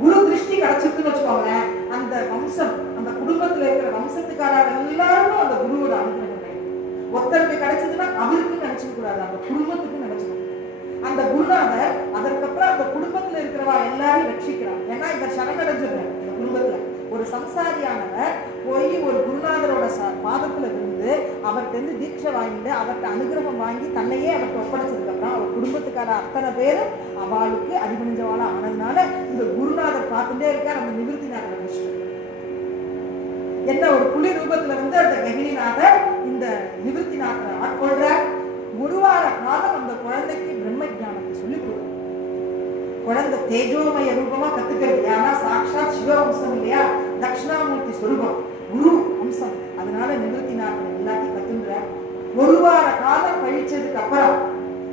குரு திருஷ்டி கிடைச்சிருக்குன்னு வச்சுக்கோங்களேன், அந்த வம்சம் அந்த குடும்பத்துல இருக்கிற வம்சத்துக்காரர் எல்லாரும் அந்த குருவோட அனுகிரகம். ஒருத்தருக்கு கிடைச்சதுன்னா அவருக்கு நினைச்சுக்க கூடாது, அந்த குடும்பத்துக்கு நினைச்சுக்கணும். அந்த குருநாதர் அதற்கப்புறம் அந்த குடும்பத்துல இருக்கிறவா எல்லாரையும் ரட்சிக்கிறார். ஏன்னா இவர் சரணடைஞ்சிருக்கார். இந்த குடும்பத்துல ஒரு சம்சாரியானவர் போய் ஒரு குருநாதரோட பாதத்துல இருந்து அவர்கிட்ட இருந்து தீட்சை வாங்கிட்டு அவர்கிட்ட அனுகிரகம் வாங்கி தன்னையே அவர்கிட்ட ஒப்படைச்சதுக்கப்புறம் அவர் குடும்பத்துக்கார அத்தனை பேரும் அவளுக்கு அடிபணிஞ்சவாளா ஆனதுனால இந்த குருநாதர் பார்த்துட்டே இருக்கார். அந்த நிவர்த்திநாதர் ரட்சிச்சார். என்ன ஒரு புலி ரூபத்துல வந்து அந்த ககினிநாதர் இந்த நிவர்த்திநாதரை ஆட்கொள்ற. 1 வார காலம் அந்த குழந்தைக்கு பிரம்ம ஞானத்தை சொல்லி கொடுக்கும். குழந்தை தேஜோமய ரூபமா கத்துக்கிறது. ஏன்னா சாட்சாத் சிவவம்சம் இல்லையா, தட்சிணாமூர்த்தி சொரூபம், குரு அம்சம். அதனால நிவர்த்திநாதர் எல்லாத்தையும் கத்துன்ற. 1 வார காலம் கழிச்சதுக்கு அப்புறம்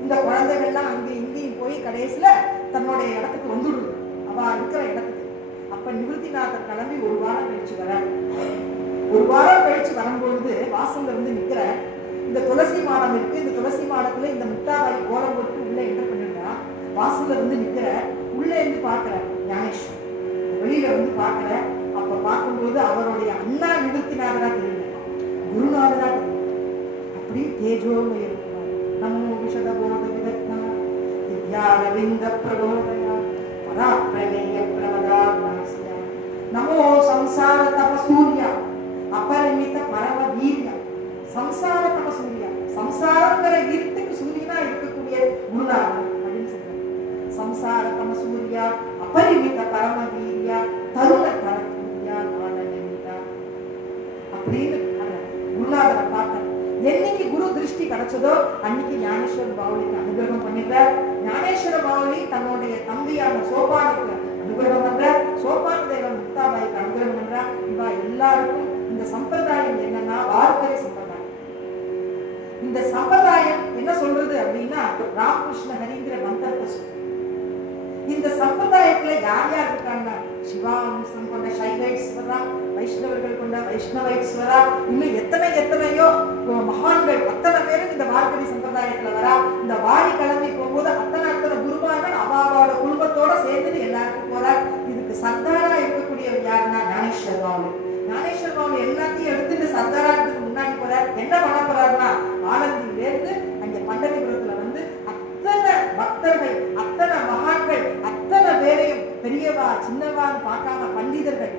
இந்த குழந்தைகள்லாம் அங்கேயும் இங்கேயும் போய் கடைசியில தன்னுடைய இடத்துக்கு வந்துடுது, அவ இருக்கிற இடத்துக்கு. அப்ப நிவர்த்திநாதர் கிளம்பி 1 வாரம் கழிச்சு வர. 1 வாரம் கழிச்சு வரும்பொழுது வாசல்ல வந்து நிக்கிற. இந்த துளசி மாடம் இருக்கு. இந்த துளசி மாடத்துல இந்த முக்தாபாய் கோலம் போட்டு உள்ள என்டர் பண்ணிருந்தா. வாசல்ல வந்து நிக்கிற. உள்ள இருந்து பாக்குற ஞானேஸ்வர், வெளியில வந்து பாக்குற. அப்ப பார்க்கும்போது அவருடைய அண்ணா நிவர்த்திநாதரா தெரியும், குருநாதரா தெரியும். அப்படி தேஜோமய இருக்கிறார். நமோ விஷத போத விதக்னா வித்யாரவிந்த பிரபோதயா பராப்ரமேய பிரமதாத்மஸ்ய நமோ சம்சார தபசூர்யா அபரிமித பரம வீர்யா. சம்சார தபசூர்யா, சம்சாரங்கிற இருட்டுக்கு சூரியனா இருக்கக்கூடிய குருநாதர் அப்படின்னு சொல்றாங்க. சம்சார தமசூர்யா அபரிமித பரம வீர்யா தருண தரூர்யா நாடனிதா அப்படின்னு குருநாதரை பார்த்த. என்னைக்கு குரு திருஷ்டி கிடைச்சதோ அன்னைக்கு ஞானேஸ்வர பாவுலிக்கு அனுகிரகம் பண்ணிடுறார். ஞானேஸ்வர பாவுலி தன்னுடைய தம்பியான சோபானுக்கு அனுகிரகம் பண்றார். சோபான் தேவன் முக்தாபாய்க்கு அனுகிரகம் பண்றார். இவா எல்லாருக்கும் இந்த சம்பிரதாயம் என்னன்னா வார்க்கரி சம்பிரதாயம். இந்த சம்பிரதாயம் என்ன சொல்றது அப்படின்னா ராமகிருஷ்ண ஹரிங்கிற மந்திரத்தை சொல்றது. இந்த சம்பிரதாயத்துல யார் யார் இருக்காங்க, சிவாம்சம் கொண்ட சைவைட்ஸ் வர்றா, வைஷ்ணவர்கள் கொண்ட வைஷ்ணவைஸ்வரா, இன்னும் எத்தனையோ மகான்கள் அத்தனை பேரும் இந்த வார்க்கரி சம்பிரதாயத்துல வரா. இந்த வாரி கிளம்பி போகும்போது அத்தனை குருமார்கள் அவாவோட குடும்பத்தோட சேர்ந்து எல்லாருக்கும் போறார். இதுக்கு சர்தாரா இருக்கக்கூடியவர் யாருன்னா ஞானேஸ்வர் சுவாமி. ஞானேஸ்வர் சுவாமி எல்லாத்தையும் எடுத்துட்டு சர்தாராத்துக்கு முன்னாடி போறார். என்ன பண்ண போறாருன்னா, ஆனந்தியிலேருந்து அங்க பண்டரிபுரத்துல வந்து அத்தனை பக்தர்கள், அத்தனை மகான்கள், அத்தனை பேரையும் பெரியவா சின்னவான்னு பார்க்காம பண்டிதர்கள்,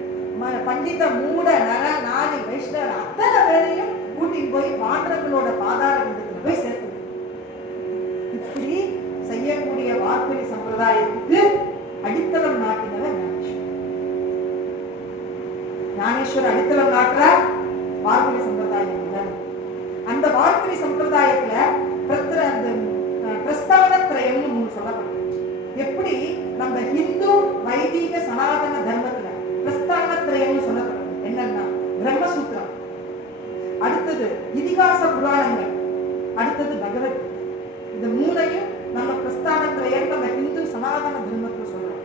பண்டித மூட நர நாரி வைஷ்ணவர் அத்தனை பேரையும் கூட்டிட்டு போய் பாண்டவர்களோட பாதார விந்தத்துல போய் சேர்த்து. இப்படி செய்யக்கூடிய வார்க்கரி சம்பிரதாயத்துக்கு அடித்தளம் நாட்டினவர் ஞானேஸ்வர் அடித்தளம் நாட்டுறார் வார்க்கரி சம்பிரதாயம். அந்த வார்க்கரி சம்பிரதாயத்துல பிரஸ்தானத்ரயம்னு சொல்லப்பட்டது. எப்படி நம்ம ஹிந்து வைதிக சனாதன தர்மத்துல பிரஸ்தானத்ரயம்னு சொல்லப்படுறது என்னன்னா, பிரம்மசூத்திரம், அடுத்தது இதிகாச புராணங்கள், அடுத்தது பகவத். இந்த மூணையும் நம்ம பிரஸ்தானத்ரயம் நம்ம ஹிந்து சனாதன தர்மத்துல சொல்றோம்.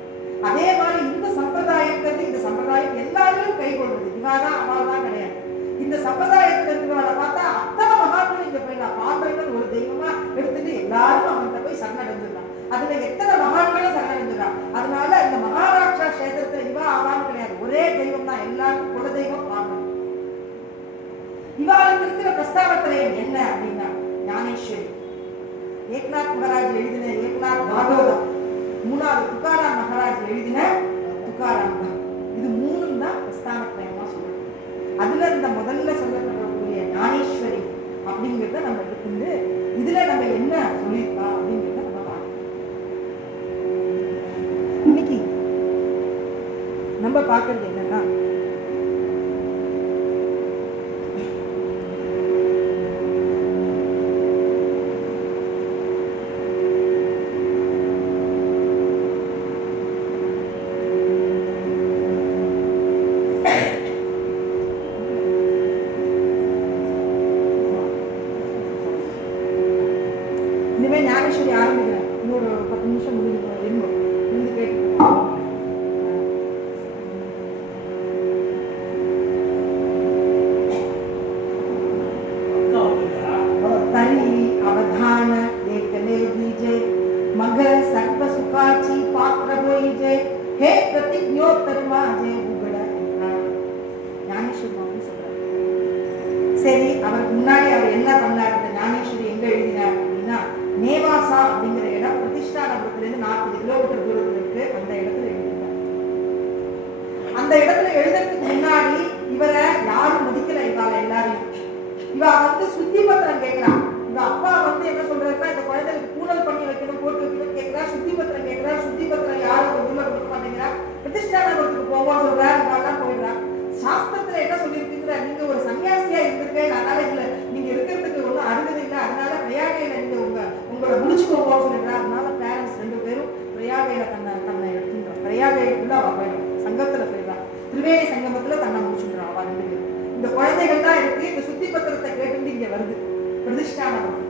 அதே மாதிரி இந்த சம்பிரதாயங்கிறது, இந்த சம்பிரதாயம் எல்லாரையும் கைகொள்வது, இவாதான் அவாதான் கிடையாது. இந்த சம்பிரதாயத்துல இருக்கிறவளை பார்த்தா அத்தனை மகான்களும் இங்க போயிடலாம். பாண்டவர்கள் ஒரு தெய்வமா எடுத்துட்டு எல்லாரும் அவங்கள்ட்ட போய் சரணடைஞ்சிடலாம். அதுல எத்தனை மகான்களும் சரணடைஞ்சிடலாம். அதனால இந்த மகாராஷ்டிரா கஷேத்திரத்துல இவா ஆவான்னு கிடையாது, ஒரே தெய்வம் தான், எல்லாரும் குல தெய்வம் பாண்டவன். இவாளுக்கு இருக்கிற பிரஸ்தானத்திரயம் என்ன அப்படின்னா, ஞானேஸ்வரி, ஏக்நாத் மகாராஜ் எழுதின ஏக்நாத் பாகவதம், மூணாவது துக்காராம் மகாராஜ் எழுதின துக்காராம் தான். இது மூணும் தான் பிரஸ்தானத்திரயமா சொல்றோம். அதுல இந்த முதல்ல சொல்லப்படக்கூடிய ஞானேஸ்வரி அப்படிங்கிறத நம்ம எடுத்து இதுல நம்ம என்ன சொல்லியிருக்கா அப்படிங்கிறத நம்ம பார்க்கணும். இன்னைக்கு நம்ம பார்க்கறது என்னன்னா, ஞானேஸ்வரி ஆரம்பிக்கிறேன். இன்னொரு 10 நிமிஷம் இருந்து கேட்டு तरी अवधान एकले दीजे मग सर्व सुखाची पात्र होईजे हे प्रतिज्ञोत्तर माझे उघड ஞானேஸ்வரி சொல்றாரு. சரி, அவருக்கு முன்னாடி அவர் என்ன பண்ணாரு? ஞானேஸ்வரி எங்க எழுதினார் அப்படின்னா, நேவாசா அப்படிங்கிற இடம் பிரதிஷ்டானபுரத்திலிருந்து 40 கிலோமீட்டர் தூரத்தில் இருக்கு. அந்த இடத்துல எழுதினார். அந்த இடத்துல எழுதுறதுக்கு முன்னாடி இவரை யாரும் மதிக்கல. இவாள எல்லாரையும் இவ வந்து சுத்தி பத்திரம் கேட்கிறான். இவ அப்பா வந்து என்ன சொல்றாருன்னா, இந்த குழந்தைக்கு பூனல் பண்ணி வைக்கணும், போட்டு வைக்கணும் கேட்கிறா. சுத்தி பத்திரம் கேட்கிறா. சுத்தி பத்திரம் யாரும் ஒரு ஊர்ல கொடுக்க மாட்டேங்கிறா. பிரதிஷ்டானபுரத்துக்கு போவோம் சொல்றா. இவெல்லாம் போயிடுறா. சாஸ்திரத்துல என்ன சொல்லியிருக்கீங்க, நீங்க ஒரு சன்னியாசியா இருந்திருக்கேன், அதனால இதுல நீங்க இருக்கிறதுக்கு ஒன்றும் அருகதை இல்லை, அதனால பிரயாகையில நீங்க உங்களை முடிச்சுக்கோங்க சொல்லிடுறா. அதனால பேரண்ட்ஸ் 2 பேரும் பிரயாகையில தன்னை எடுத்துக்கிறான். பிரயாகைக்குள்ள அவ போயிடும், சங்கத்துல போயிடுறான். திரிவேணி சங்கமத்துல தன்னை முடிச்சுக்கிறான் அவ 2 பேரும். இந்த குழந்தைகள் தான் இருக்கு. இந்த சுத்தி பத்திரத்தை கேட்டு இங்க வருது பிரதிஷ்டானபுரம்.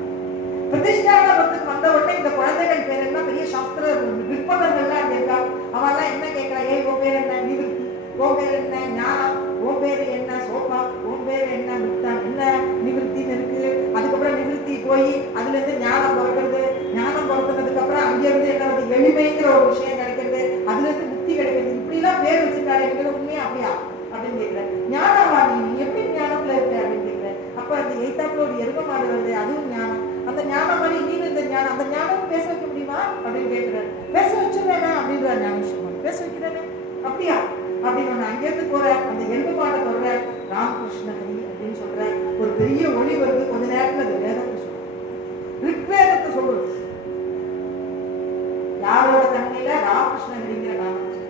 பிரதிஷ்டானபுரத்துக்கு வந்த உடனே இந்த குழந்தைகள் பேர் எல்லாம் பெரிய சாஸ்திர விற்பனர்கள்லாம் இங்க இருக்கா. அவெல்லாம் என்ன கேட்கிறா, ஏய் உன் பேர் என்ன நிவிருத்தி, உன் பேர் என்ன ஞானம், உன் பேரு என்ன சோபா, உன் பேரு என்ன முக்தான், என்ன நிவிருத்தின்னு இருக்கு. அதுக்கப்புறம் நிவிருத்தி போய் அதுல இருந்து ஞானம் பிறக்கிறது. ஞானம் பிறந்ததுக்கு அப்புறம் அங்க இருந்து என்ன வந்து எளிமைங்கிற ஒரு விஷயம் கிடைக்கிறது. அதுல இருந்து முக்தி கிடைக்கிறது. இப்படி எல்லாம் பேர் வச்சிருக்காரு. எனக்கு உண்மையா அப்படியா அப்படின்னு கேட்கிறேன். ஞானவாணி, நீ எப்படி ஞானத்துல இருக்க அப்படின்னு கேட்கிறேன். அப்ப அந்த எய்தாப்புல ஒரு எரும மாடு வருது, அதுவும் ஞானம். அந்த ஞானவாணி நீ இந்த ஞானம், அந்த ஞானம் பேச வைக்க முடியுமா அப்படின்னு கேட்கிறேன். பேச வச்சுருவேனா அப்படின்றார் ஞானேஸ்வரன். பேச வைக்கிறேன்னு அப்படியா அப்படின்னு ஒண்ணு அங்கேருந்து போற அந்த எரும மாட்டை சொல்ற ராமகிருஷ்ண ஹரி அப்படின்னு சொல்ற ஒரு பெரிய ஒளி வருது. கொஞ்ச நேரத்துல அது வேதத்தை சொல்ற, ரிக்வேதத்தை சொல்றது. யாரோட தன்மையில ராமகிருஷ்ண ஹரிங்கிற ராமகிருஷ்ணன்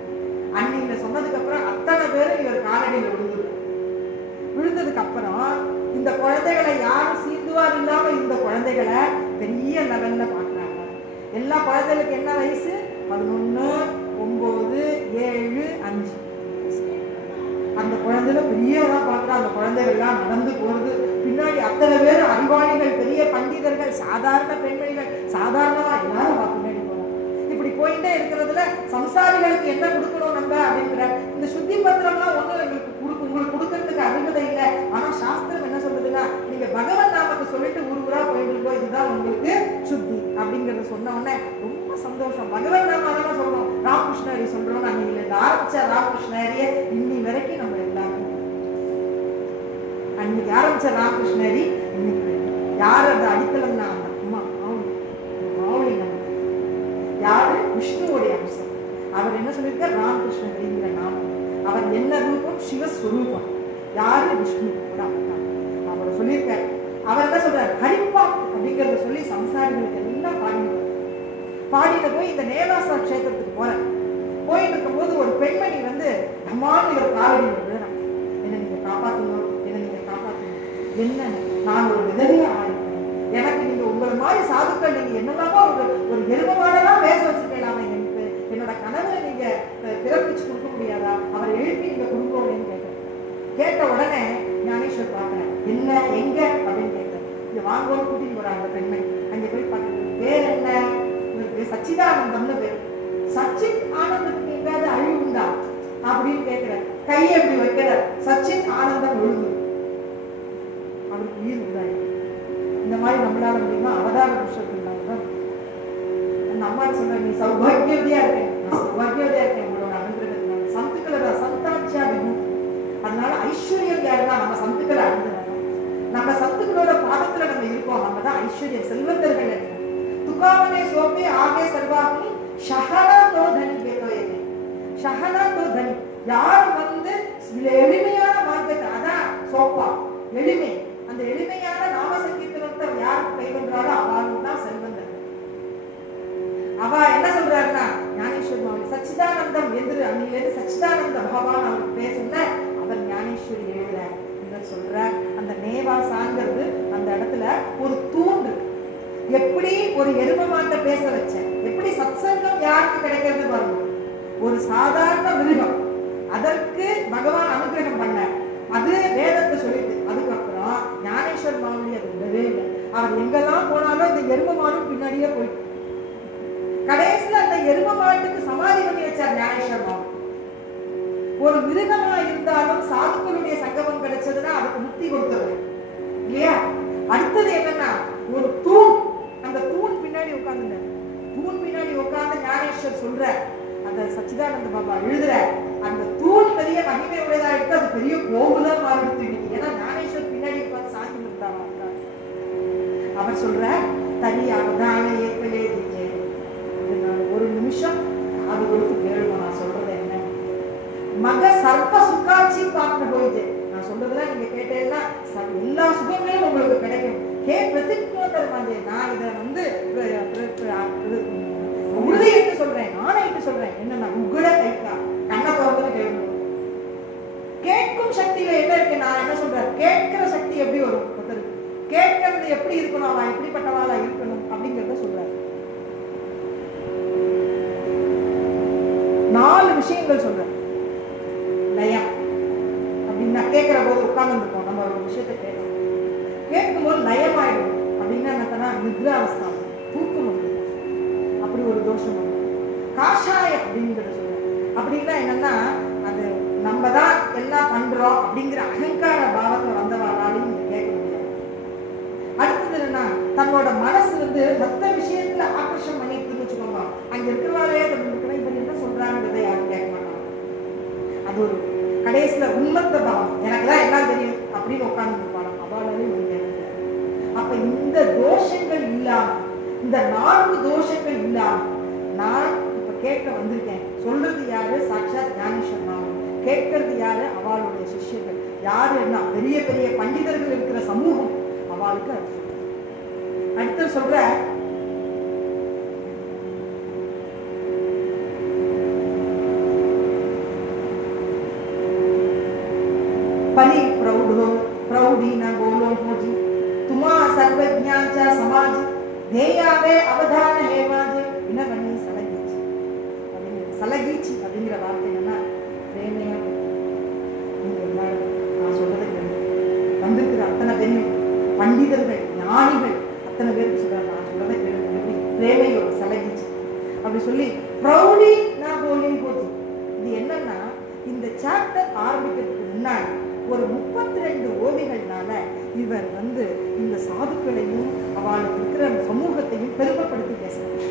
அன்னில சொன்னதுக்கு அப்புறம் அத்தனை பேரும் இவர் காலடியில் விழுந்ததுக்கு அப்புறம் இந்த குழந்தைகளை யாரும் சீர்துவார் இல்லாம இந்த குழந்தைகளை பெரிய லெவல்ல பாக்குறாங்க. எல்லா குழந்தைகளுக்கு என்ன வயசு? 11, 9, 7, 5. அந்த குழந்தைல பெரியதா பாக்குறா. அந்த குழந்தைகள்லாம் நடந்து போறது. பின்னாடி அத்தனை பேரும் அறிவாளிகள், பெரிய பண்டிதர்கள், சாதாரண பெண்மணிகள், சாதாரணமா எல்லாரும் பின்னாடி போறாங்க. இப்படி போயிட்டே இருக்கிறதுல சம்சாரிகளுக்கு என்ன கொடுக்கணும் நம்ம அப்படிங்கிற இந்த சுத்தி பத்திரம்லாம் ஒண்ணு எங்களுக்கு கொடுக்கும் உங்களுக்கு கொடுக்கறதுக்கு அருகதை இல்லை. ஆனா சாஸ்திரம் என்ன சொல்றதுன்னா, நீங்க பகவன் நாமத்தை சொல்லிட்டு ஊரா போயிட்டு இதுதான் உங்களுக்கு சுத்தி அப்படிங்கறத சொன்ன உடனே ரொம்ப சந்தோஷம். பகவன் நாம சொல்றோம், ராமகிருஷ்ணரி சொல்றோம். அன்னைக்கு இந்த ஆரம்பிச்ச ராமகிருஷ்ணரிய இன்னி வரைக்கும் நம்ம எல்லாரும் அன்னைக்கு ஆரம்பிச்ச ராமகிருஷ்ணரி இன்னைக்கு யார் அந்த அடித்தளம்னா அந்த அம்மா மாவுளி யாரு? விஷ்ணுவோடைய அம்சம். அவர் என்ன சொல்லியிருக்கார்? ராமகிருஷ்ணகிரிங்கிற நாமம். அவர் என்ன ரூபம்? சிவஸ்வரூபம். யாரு? விஷ்ணு. அவரை சொல்லியிருக்கார். அவர் என்ன சொல்றார்? ஹரிப்பா அப்படிங்கறத சொல்லி சம்சாரிகளுக்கு எல்லாம் பாடின போய் இந்த நேவாசா கஷேத்திரத்துக்கு போறேன். போயிட்டு இருக்கும் போது ஒரு பெண்மணி வந்து அம்மான்னு ஒரு காலடி விழுறாங்க. என்ன நீங்க காப்பாற்றணும், என்ன நீங்க காப்பாற்றணும். என்ன நான் ஒரு விதவையா ஆயிருக்கேன், எனக்கு நீங்க உங்களை மாதிரி சாதுக்கள் நீங்க என்னெல்லாமோ ஒரு எருமமானதான் பேச வச்சிருக்கலாமே, எனக்கு என்னோட கனவை நீங்க பிறப்பிச்சு கொடுக்க முடியாதா, அவரை எழுப்பி நீங்க கொடுக்கணும்னு கேட்டேன். கேட்ட உடனே ஞானேஸ்வர் பார்க்கிறேன். என்ன எங்க அப்படின்னு கேட்டேன். இங்க வாங்கன்னு கூட்டிட்டு போறாங்க அந்த பெண்மை. அங்க போய் பார்க்க பேர் என்ன? இவருக்கு சச்சிதானந்தம்னு பேர். சச்சித் ஆனந்தத்துக்கு எங்காவது அழிவு உண்டா அப்படின்னு கேட்கிறேன். கையை எப்படி வைக்கிற? சச்சித் ஆனந்தம் விழுந்து அவருக்கு உயிர் உண்டாய். இந்த மாதிரி நம்மளால முடியுமா? அவதார புருஷத்துனாலதான் அந்த அம்மா சொல்ற, நீ சௌபாகியவதியா இருக்கேன், நான் சௌபாகியவதியா இருக்கேன் உங்களோட அனுகிரகத்தினால. சந்துக்களை சந்தாட்சியா விபூதி. அதனால ஐஸ்வர்யம் யாருன்னா நம்ம சந்துக்களை அடைஞ்சிடணும். நம்ம சத்துக்களோட பாதத்துல நம்ம இருக்கோம். நம்ம தான் ஐஸ்வர்யம், செல்வந்தர்கள் இருக்கோம். துகாவனே சோப்பே ஆகே சர்வாகுனி ஷஹனா தோ தனி பேதோயனே. ஷஹனா தோ தனி. யார் வந்து எளிமையான மார்க்கத்தை, அதான் சோப்பா எளிமை, அந்த எளிமையான நாம சங்கீர்த்தனத்தை யாருக்கு கைவந்தாரோ அவளுக்கு தான் செல்வந்தர். அவ என்ன சொல்றாருன்னா, ஞானேஸ்வரி சச்சிதானந்தம் என்று அன்னிலிருந்து சச்சிதானந்த பகவான் அவருக்கு பேசுன அவர் ஞானேஸ்வரி எழுதுற சொல்ற. அந்த நேவாசாங்கிறது அந்த இடத்துல ஒரு தூண்டு. எப்படி ஒரு எரும மாட்டை பேச வச்சேன், எப்படி சத்சங்கம் யாருக்கு கிடைக்கிறது பாருங்க. ஒரு சாதாரண மிருகம், அதற்கு பகவான் அனுகிரகம் பண்ண, அது வேதத்தை சொல்லிட்டு. அதுக்கப்புறம் ஞானேஸ்வர் மாமணி அது விடவே இல்லை. அவர் எங்கெல்லாம் போனாலும் இந்த எரும மாடும் பின்னாடியே போயிட்டு கடைசியில் அந்த எரும மாட்டுக்கு சமாதி பண்ணி வச்சார் ஞானேஸ்வர் மாமணி. ஒரு மிருகமா இருந்தாலும் சாதுக்களுடைய சங்கமம் கிடைச்சதுன்னா அதுக்கு முக்தி கொடுத்துருவேன் இல்லையா? அடுத்தது என்னன்னா, ஒரு தூண். அந்த தூண் பின்னாடி உட்கார்ந்து தூண் பின்னாடி உட்கார்ந்து ஞானேஸ்வர் சொல்ற, அந்த சச்சிதானந்த பாபா எழுதுற அந்த தூண் பெரிய மகிமை உடையதா இருக்கு. அது பெரிய கோபுலா மாறிடுது இன்னைக்கு. ஏன்னா ஞானேஸ்வர் பின்னாடி உட்கார்ந்து சாங்கி இருந்தாங்க. அவர் சொல்ற, தனி அவதான ஏற்கலே ஒரு நிமிஷம் அது கொடுத்து கேள்வி. நான் சொல்றது என்ன? மக சர்வ சுக்காட்சி பார்க்க போயிட்டு நான் சொல்றதுல நீங்க கேட்டேன்னா எல்லா சுகங்களும் உங்களுக்கு கிடைக்கும். ஹே பிரதிக்னோதர் மாதிரி நான் இதை வந்து உறுதியிட்டு சொல்றேன், நானைட்டு சொல்றேன். என்னன்னா உகுட கைக்கா கண்ணை திறந்து கேட்கணும். கேட்கும் சக்தியில என்ன இருக்கு? நான் என்ன சொல்றேன், கேட்கிற சக்தி எப்படி வரும்? ஒருத்தருக்கு கேட்கறது எப்படி இருக்கணும், அவன் எப்படிப்பட்டவாளா இருக்கணும் அப்படிங்கிறத சொல்றாரு. 4 விஷயங்கள் சொல்றேன். லயம் அப்படின்னா கேட்கிற போது உட்கார்ந்துருக்கோம், நம்ம ஒரு விஷயத்த கேட்கணும். கேட்கும்போது லயமாயிடும் அப்படின்னா என்னன்னா நித்ராவஸ்தா, தூக்கம் வந்து அப்படி ஒரு தோஷம் வந்து. காஷாயம் அப்படிங்கிறத சொல்றேன். அப்படின்னா என்னன்னா, அது நம்ம தான் எல்லாம் பண்றோம் அப்படிங்கிற அகங்கார பாவத்துல வந்தவாளாலையும் நீங்க கேட்க முடியாது. அடுத்தது என்னன்னா, தன்னோட மனசு வந்து மற்ற விஷயத்துல ஆக்கர்ஷம் பண்ணிட்டுன்னு வச்சுக்கோங்க. அங்க இருக்கிறவாளே இப்ப என்ன சொல்றாங்கிறத யாரும் கேட்க மாட்டாங்க. அது ஒரு கடைசியில உண்மத்த பாவம், எனக்குதான் எல்லாம் தெரியும் அப்படின்னு உட்கார்ந்து இருப்பாங்க. அவாளாலே ஒரு கேட்க. அப்ப இந்த தோஷங்கள் இல்லாம, இந்த 4 தோஷங்கள் இல்லாம நான் இப்ப கேட்க வந்திருக்கேன். சொல்றது யாரு? சாட்சாத் ஞானேஸ்வர் மாமணி. கேட்கறது யாரு? அவளுடைய சிஷ்யர்கள். யாரு? என்ன பெரிய பெரிய பண்டிதர்கள் இருக்கிற சமூகம் அவளுக்கு. அடுத்து சொல்ற, परी प्रौढ़ो प्रौढ़ी न बोलो होजी तुमा सर्वज्ञाचा समाज ध्येयावे अवधान हेवाज इनवनी सलगीची सलगीची அப்படிங்கிற வார்த்தை என்னன்னா பிரேமையா. நீங்க எல்லாரும் நான் சொல்றதை வந்திருக்கிற அத்தனை பேரும் பண்டிதர்கள் ஞானிகள் அத்தனை பேருக்கு சொல்றாங்க, நான் சொல்றதை கேளுங்க. பிரேமையோட சலகீச்சு அப்படி சொல்லி பிரௌடி நான் போலின்னு போச்சு. இது என்னன்னா, இந்த சாப்டர் ஆரம்பிக்கிறதுக்கு முன்னாடி ஒரு 32 ஓவிகள்னால இவர் இந்த சாதுக்களையும் அவளுக்கு இருக்கிற சமூகத்தையும் பெருமைப்படுத்தி பேசுறாரு.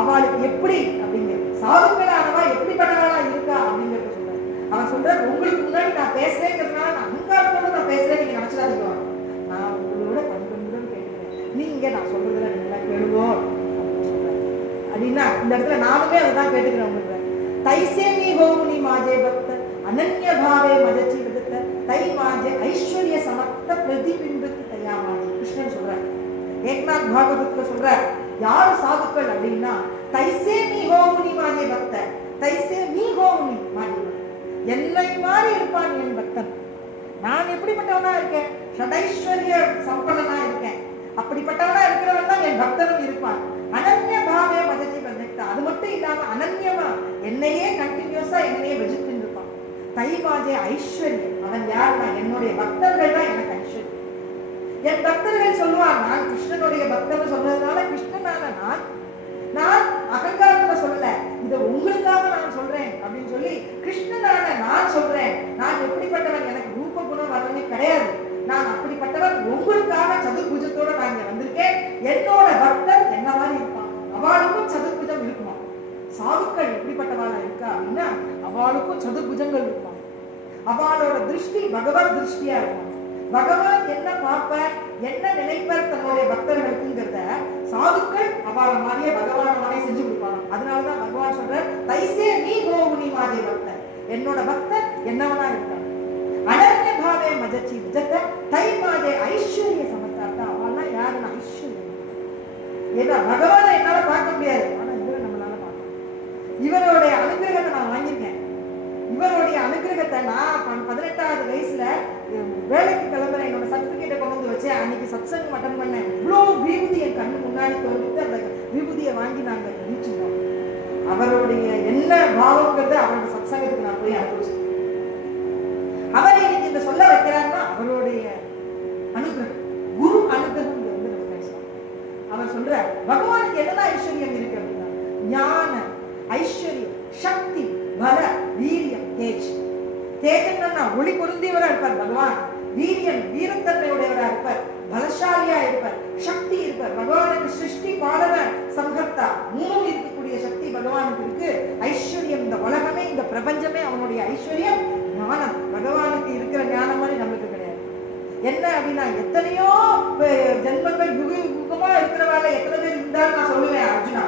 அவளுக்கு எப்படி அப்படிங்கிறது, சாதுக்களானவா எப்படிப்பட்டவளா இருக்கா அப்படிங்கறத சொல்றாரு. அவன் சொல்றாரு, உங்களுக்கு முன்னாடி நான் பேசுறேங்கிறதுனால நான் அகங்காரத்தோட நான் பேசுறேன், நீங்க நினைச்சிடாதீங்க. நான் உங்களோட பண்புடன் கேட்கிறேன், நீங்க நான் சொல்றதுல நல்லா கேளுவோம் அப்படின்னு சொல்றாரு. அப்படின்னா இந்த இடத்துல நானுமே அதான் கேட்டுக்கிறேன் உங்களுக்கு. தைசே நீ ஹோமுனி மாஜே பக்த அனன்ய பாவே மஜச்சி விதத்த தை மாஜே ஐஸ்வர்ய சமர்த்த பிரதிபிம்பத்து தயா மாஜி. கிருஷ்ணன் சொல்றார், ஏக்நாத் பாகவதத்துல சொல்றார், யாரு சாதுக்கள் அப்படின்னா தைசே நீ ஹோமுனி மாஜே பக்த, தைசே நீ ஹோமுனி மாஜே பக்த, என்னை மாதிரி இருப்பான் என் பக்தன். நான் எப்படிப்பட்டவனா இருக்கேன், ஷடைஸ்வர்ய சம்பன்னனா இருக்கேன். அப்படிப்பட்டவனா இருக்கிறவன் தான் என் பக்தனும் இருப்பான். அனன்ய பாவே மஜச்சி பக்த, அது மட்டும் இல்லாம அனன்யமா என்னையே கண்டினியூஸா என்னையே வெஜித்து இருப்பான். தை மாஜே ஐஸ்வர்யம், அவன் யாருன்னா என்னுடைய பக்தர்கள் தான் எனக்கு ஐஸ்வர்யம். என் பக்தர்கள் சொல்லுவான், நான் கிருஷ்ணனுடைய பக்தர் சொல்றதுனால கிருஷ்ணனான நான் அகங்காரத்துல சொல்லல, இதை உங்களுக்காக நான் சொல்றேன் அப்படின்னு சொல்லி கிருஷ்ணனான நான் சொல்றேன். நான் எப்படிப்பட்டவன், எனக்கு ரூப குணம் வரவே கிடையாது. நான் அப்படிப்பட்டவன், உங்களுக்காக சதுர்புஜத்தோட நான் இங்க வந்திருக்கேன். என்னோட பக்தர் என்ன மாதிரி இருப்பான், அவளுக்கும் சதுர்புஜம் இருக்குமா. சாதுக்கள் எப்படிப்பட்டவாளா இருக்கா அப்படின்னா அவளுக்கும் சதுர்புஜங்கள் இருக்குமா. அவளோட திருஷ்டி பகவத் திருஷ்டியா இருக்கும். பகவான் என்ன பார்ப்பார், என்ன நினைப்பார் தன்னுடைய பக்தர்களுக்குங்கிறத சாதுக்கள் அவள மாதிரியே பகவான மாதிரியே செஞ்சு கொடுப்பாங்க. அதனாலதான் பகவான் சொல்ற, தைசே நீ ஹோமுனி மாஜே பக்தர், என்னோட பக்தர் என்னவனா இருக்காங்க. அனன்ய பாவே மஜச்சி விஜத்த தை மாஜே ஐஸ்வர்ய சமத்தார்த்தா, அவள்லாம் யாருன்னா ஐஸ்வர்யம். ஏன்னா பகவானை என்னால பார்க்க முடியாது, ஆனா இவரை நம்மளால பார்க்கணும். இவருடைய அனுகிரகத்தை நான் வாங்கியிருக்கேன். இவருடைய அனுகிரகத்தை நான் 18வது வயசுல வேலைக்கு கிளம்புறேன், என்னோட சர்டிபிகேட்டை கொண்டு வந்து வச்சேன். அன்னைக்கு சத்சங்கம் அட்டன் பண்ணேன். இவ்வளோ விபூதி என் கண்ணு முன்னாடி தோன்றிட்டு அந்த விபூதியை வாங்கி நாங்க ரீச்சிருந்தோம். அவருடைய என்ன பாவங்கிறத அவரோட சத்சங்கத்துக்கு நான் போய் அனுபவிச்சேன். அவர் இன்னைக்கு இந்த சொல்ல வைக்கிறாருன்னா அவருடைய அனுகிரகம், குரு அனுகிரகம் நம்ம பேசலாம். அவர் சொல்ற பகவானுக்கு என்னதான் ஐஸ்வர்யம் இருக்கு அப்படின்னா ஞான ஐஸ்வர்யம், சக்தி, பல, வீரியம், தேஜ். தேஜன்னா ஒளி பொருந்தியவரா இருப்பார் பகவான். வீரியன் வீரத்தன்மையுடையவரா இருப்பார், பலசாலியா இருப்பார், சக்தி இருப்பார். பகவானுக்கு சிருஷ்டி பாலன சம்ஹர்த்தா மூணும் இருக்கக்கூடிய சக்தி பகவானுக்கு இருக்கு. ஐஸ்வர்யம், இந்த உலகமே இந்த பிரபஞ்சமே அவனுடைய ஐஸ்வர்யம். ஞானம், பகவானுக்கு இருக்கிற ஞானம் மாதிரி நம்மளுக்கு கிடையாது. என்ன அப்படின்னா எத்தனையோ ஜென்மங்கள் யுக யுகமா இருக்கிறவால எத்தனை பேர் இருந்தாலும் நான் சொல்லுவேன் அர்ஜுனா,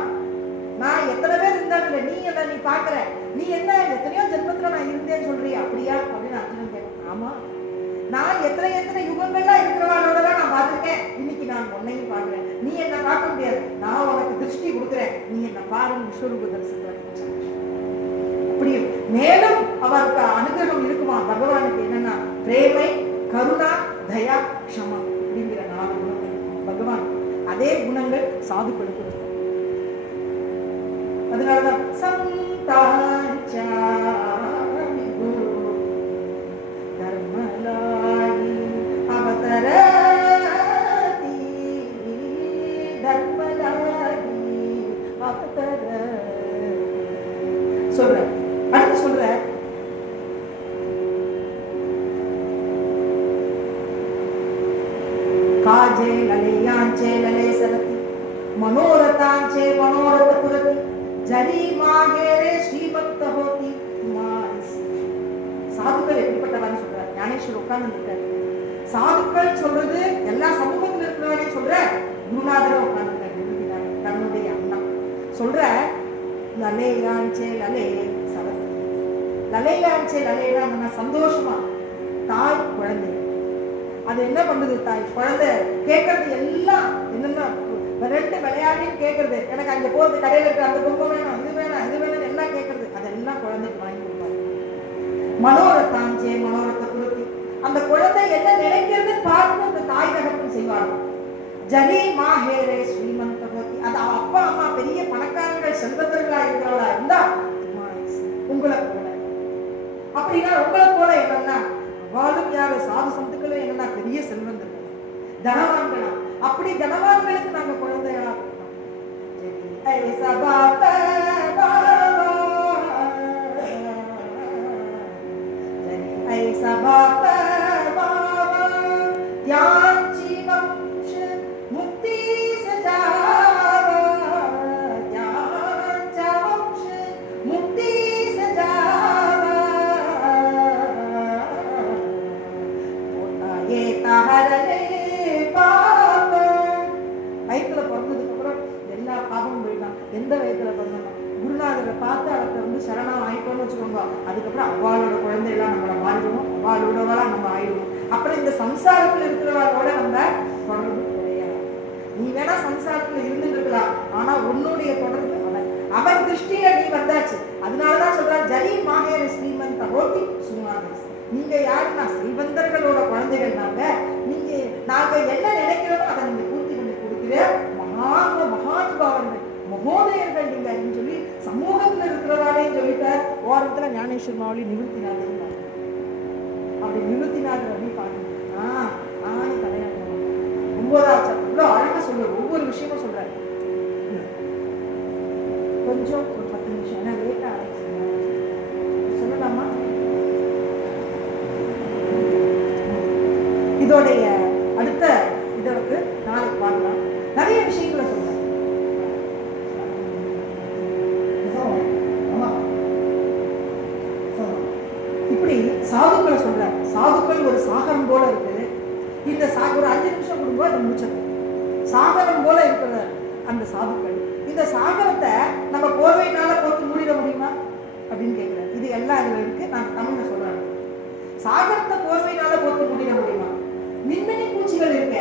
நான் எத்தனை பேர் இருந்தாலும் நீ என்ன நீ பாக்குற, நீ என்ன எத்தனையோ ஜென்மத்துல நான் இருந்தேன்னு சொல்றியா, அப்படியா அப்படின்னு அர்ஜுனன் கேட்க. ஆமா, நான் எத்தனை யுகங்கள்லாம் இருக்கிறவாளோட நான் பார்த்திருக்கேன். இன்னைக்கு நான் உன்னையும் பாக்குறேன், நீ என்ன பார்க்க முடியாது, நான் உனக்கு திருஷ்டி கொடுக்குறேன், நீ என்ன பாருங்க விஸ்வரூப தரிசனம். அப்படி மேலும் அவருக்கு அனுகிரகம் இருக்குமா. பகவானுக்கு என்னன்னா பிரேமை, கருணா, தயா, க்ஷமா அப்படிங்கிற 4 குணங்கள் பகவான். அதே குணங்கள் சாதுக்களுக்கு இருக்கும். அதனாலதான் சந்தாச்சாரி தர்மலாயி அவதரதி, தர்மலாயி அவதர சொல்ற. அடுத்து சொல்ற, காஜே லலேயாஞ்சே லலே சரதி, மனோரதாஞ்சே மனோரத புரதி, ஜரி மாகேரே ஸ்ரீமந்த ஹோதி மாசி. சாதுக்கள் எப்படிப்பட்டவான்னு சொல்றார் ஞானேஸ்வர் உட்கார்ந்து இருக்காரு. சாதுக்கள் சொல்றது எல்லா சமூகத்தில் இருக்கிறவனே சொல்ற, குருநாதர உட்கார்ந்து தன்னுடைய அண்ணா சொல்ற. லலேயாஞ்சே லலே சரதி, லலேயாஞ்சே லலேனா சந்தோஷமா. தாய் குழந்தை அது என்ன பண்ணுது, தாய் குழந்தை கேட்கறது எல்லாம் என்னன்னா 2 விளையாடின்னு கேட்கறது. எனக்கு அங்க போறது, கடையில இருக்கிற அந்த பொம்மை வேணும், இது வேணும், இது வேணும் எல்லாம் கேட்கறது. அதெல்லாம் குழந்தைக்கு வாங்கி கொடுப்பாரு. மனோரத்தாஞ்சே மனோரத்த குருத்தி, அந்த குழந்தை என்ன நினைக்கிறது பார்த்து அந்த தாய் தகப்பன் செய்வாங்க. ஜரி மாஹேரே ஸ்ரீமந்த ஹோதி, அது அப்பா அம்மா பெரிய பணக்காரர்கள் செல்வந்தர்களா இருக்கிறவளா இருந்தா உங்களை போல. அப்படின்னா உங்களை போல என்னன்னா வாழும் யாரு சாது சந்துக்களும் என்னன்னா பெரிய செல்வந்தர்கள், தனவான்களா. அப்படி தனவான்களுக்கு நாங்க குழந்தைகளா சபா வந்துருவா. அதுக்கப்புறம் அவளோட குழந்தையெல்லாம் நம்மளை மாறிடுவோம், அவளோடவெல்லாம் நம்ம ஆயிடுவோம். அப்புறம் இந்த சம்சாரத்துல இருக்கிறவங்களோட நம்ம தொடர்பு கிடையாது. நீ வேணா சம்சாரத்துல இருந்துட்டு இருக்கலாம், ஆனா உன்னுடைய தொடர்பு அவன் திருஷ்டியில நீ வந்தாச்சு. அதனாலதான் சொல்றான் ஜரி மாஹேர ஸ்ரீமந்த ரோட்டி சுமாதேஸ். நீங்க யாருன்னா செல்வந்தர்களோட குழந்தைகள். நாங்க என்ன நினைக்கிறோமோ அதை நீங்க பூர்த்தி பண்ணி கொடுக்கிற மகானுபாவர்கள், மகோதயர்கள் நீங்க அப்படின்னு சொல்லி சமூகத்துல இருக்கிறவாரே சொல்லிட்டார். ஓரத்துல ஞானேஸ்வர் மாவளி நிவர்த்திநாதர் அப்படி நிவர்த்திநாதர் அப்படின்னு பாருங்க. நானும் தலையாட்டம் 9வது சாப்டர்ல அழகா சொல்றாரு, ஒவ்வொரு விஷயமும் சொல்றாரு. கொஞ்சம் ஒரு 10 நிமிஷம் ஏன்னா லேட்டா ஆரம்பிச்சுங்க, சொல்லலாமா? இதோடைய அடுத்த இதை வந்து நாளைக்கு பார்க்கலாம். நிறைய விஷயங்களை சொல்றேன். இப்படி சாதுக்களை சொல்ற. சாதுக்கள் ஒரு சாகரம் போல இருக்கு. இந்த ஒரு 5 நிமிஷம் கொடுங்க அதை முடிச்சிடும். சாகரம் போல இருக்கிற அந்த சாதுக்கள், இந்த சாகரத்தை நம்ம போர்வையினால போட்டு மூடிட முடியுமா அப்படின்னு கேட்கிறேன். இது எல்லாம் இதுல இருக்கு. நான் தமிழ்ல சொல்றேன். சாகரத்தை போர்வையினால போட்டு மூடிட முடியுமா? மின்மினி பூச்சிகள் இருக்க,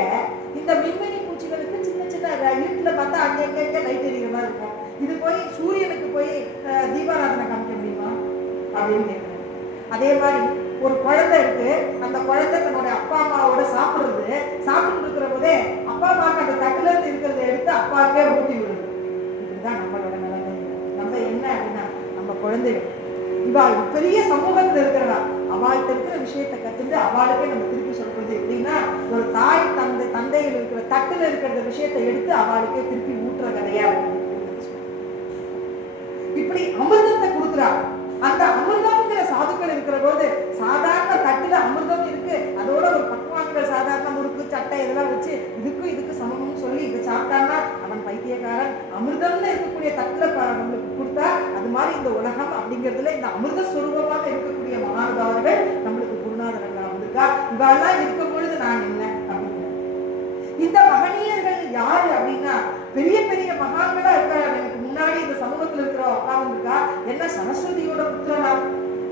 இந்த மின்மினி பூச்சிகளுக்கு சின்ன சின்ன வீட்டுல பார்த்தா அங்கங்க லைட் எரிகிற மாதிரி இருக்கும். இது போய் சூரியனுக்கு போய் தீபாராதனை காமிக்க முடியுமா அப்படின்னு கேட்கிறேன். அதே மாதிரி ஒரு குழந்தை இருக்கு, அந்த குழந்தை தன்னுடைய அப்பா அம்மாவோட சாப்பிட்டு இருக்கிற போதே அப்பா அம்மாவுக்கு அந்த தட்டுல இருந்து இருக்கிறத எடுத்து அப்பாவுக்கே ஊட்டி விடுது. இதுதான் நம்மளோட நிலைமை. நம்ம என்ன அப்படின்னா, நம்ம குழந்தைகள் இவாள் பெரிய சமூகத்துல இருக்கிறவா, அவள்கிட்ட இருக்கிற விஷயத்தை கத்துட்டு அவளுக்கே நம்ம திருப்பி சொல்றது எப்படின்னா, ஒரு தாய் தந்தையில் இருக்கிற தட்டுல இருக்கிற விஷயத்தை எடுத்து அவளுக்கே திருப்பி ஊட்டுற கதையா இருக்கு. இப்படி அமிர்தத்தை கொடுக்குறா. அந்த அமிர்தம்ங்கிற சாதுக்கள் இருக்கிற போது சாதாரண தட்டுல அமிர்தம் இருக்கு, அதோட ஒரு பக்குவான்கள் சாதாரண முறுக்கு சட்டை இதெல்லாம் வச்சு இதுக்கு சமம்னு சொல்லி இதை சாப்பிட்டான்னா அவன் பைத்தியக்காரன். அமிர்தம்னு இருக்கக்கூடிய தட்டுல நம்மளுக்கு கொடுத்தா அது மாதிரி இந்த உலகம் அப்படிங்கிறதுல இந்த அமிர்த ஸ்வரூபமாக இருக்கக்கூடிய மகானுபாவர்கள் நம்மளுக்கு குருநாதர்கள் வந்திருக்கா. இவாளெல்லாம் இருக்கும் பொழுது நான் என்ன அப்படிங்கிற இந்த மகனீயர்கள் யாரு அப்படின்னா, பெரிய பெரிய மகான்களா இருக்காரு. எனக்கு முன்னாடி இந்த சமூகத்துல இருக்கிற உட்கார்ந்து இருக்கா. என்ன சரஸ்வதியோட புத்திரனா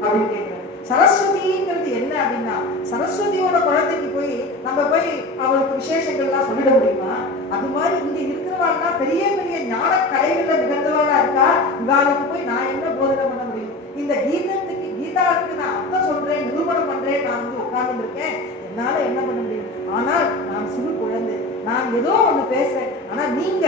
அப்படின்னு கேட்கிறேன். சரஸ்வதிங்கிறது என்ன அப்படின்னா, சரஸ்வதியோட குழந்தைக்கு போய் நம்ம போய் அவளுக்கு விசேஷங்கள்லாம் சொல்லிட முடியுமா? அது மாதிரி இங்க இருக்கிறவாள்னா பெரிய பெரிய ஞான கலைகள்ல நிகழ்ந்தவாளா இருக்கா. இவாளுக்கு போய் நான் என்ன போதனை பண்ண முடியும்? இந்த கீதாவுக்கு நான் அர்த்தம் சொல்றேன், நிரூபணம் பண்றேன், நான் வந்து உட்கார்ந்து இருக்கேன், என்னால என்ன பண்ண முடியும்? ஆனால் நான் சிறு குழந்தை, நான் ஏதோ ஒண்ணு பேசுறேன். ஆனா நீங்க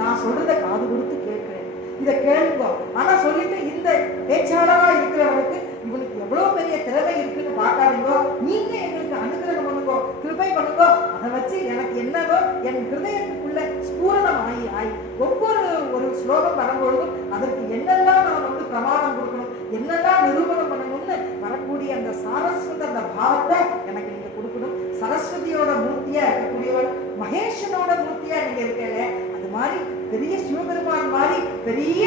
நான் சொல்றதை காது கொடுத்து கேட்கிறேன், இதை கேளுங்க. ஆனா சொல்லிட்டு இந்த பேச்சாளரா இருக்கிறவனுக்கு இவனுக்கு எவ்வளவு பெரிய திறமை இருக்குன்னு பார்க்காதீங்க. நீங்க எங்களுக்கு அனுகிரகம் பண்ணுங்க, கிருபை பண்ணுங்க. அதை வச்சு எனக்கு என்னவோ என் ஹிருதயத்துக்குள்ள ஸ்பூரணம் ஆகி ஒவ்வொரு ஸ்லோகம் வரும்பொழுதும் அதற்கு என்னெல்லாம் நான் வந்து பிரமாணம் கொடுக்கணும், என்னெல்லாம் நிரூபணம் பண்ணணும்னு வரக்கூடிய அந்த சாரஸ்வத அந்த பாவத்தை எனக்கு நீங்க கொடுக்கணும். சரஸ்வதியோட மூர்த்தியா இருக்கக்கூடியவர், மகேஷனோட மூர்த்தியா நீங்க இருக்கல, அது மாதிரி பெரிய சிவபெருமான் மாதிரி பெரிய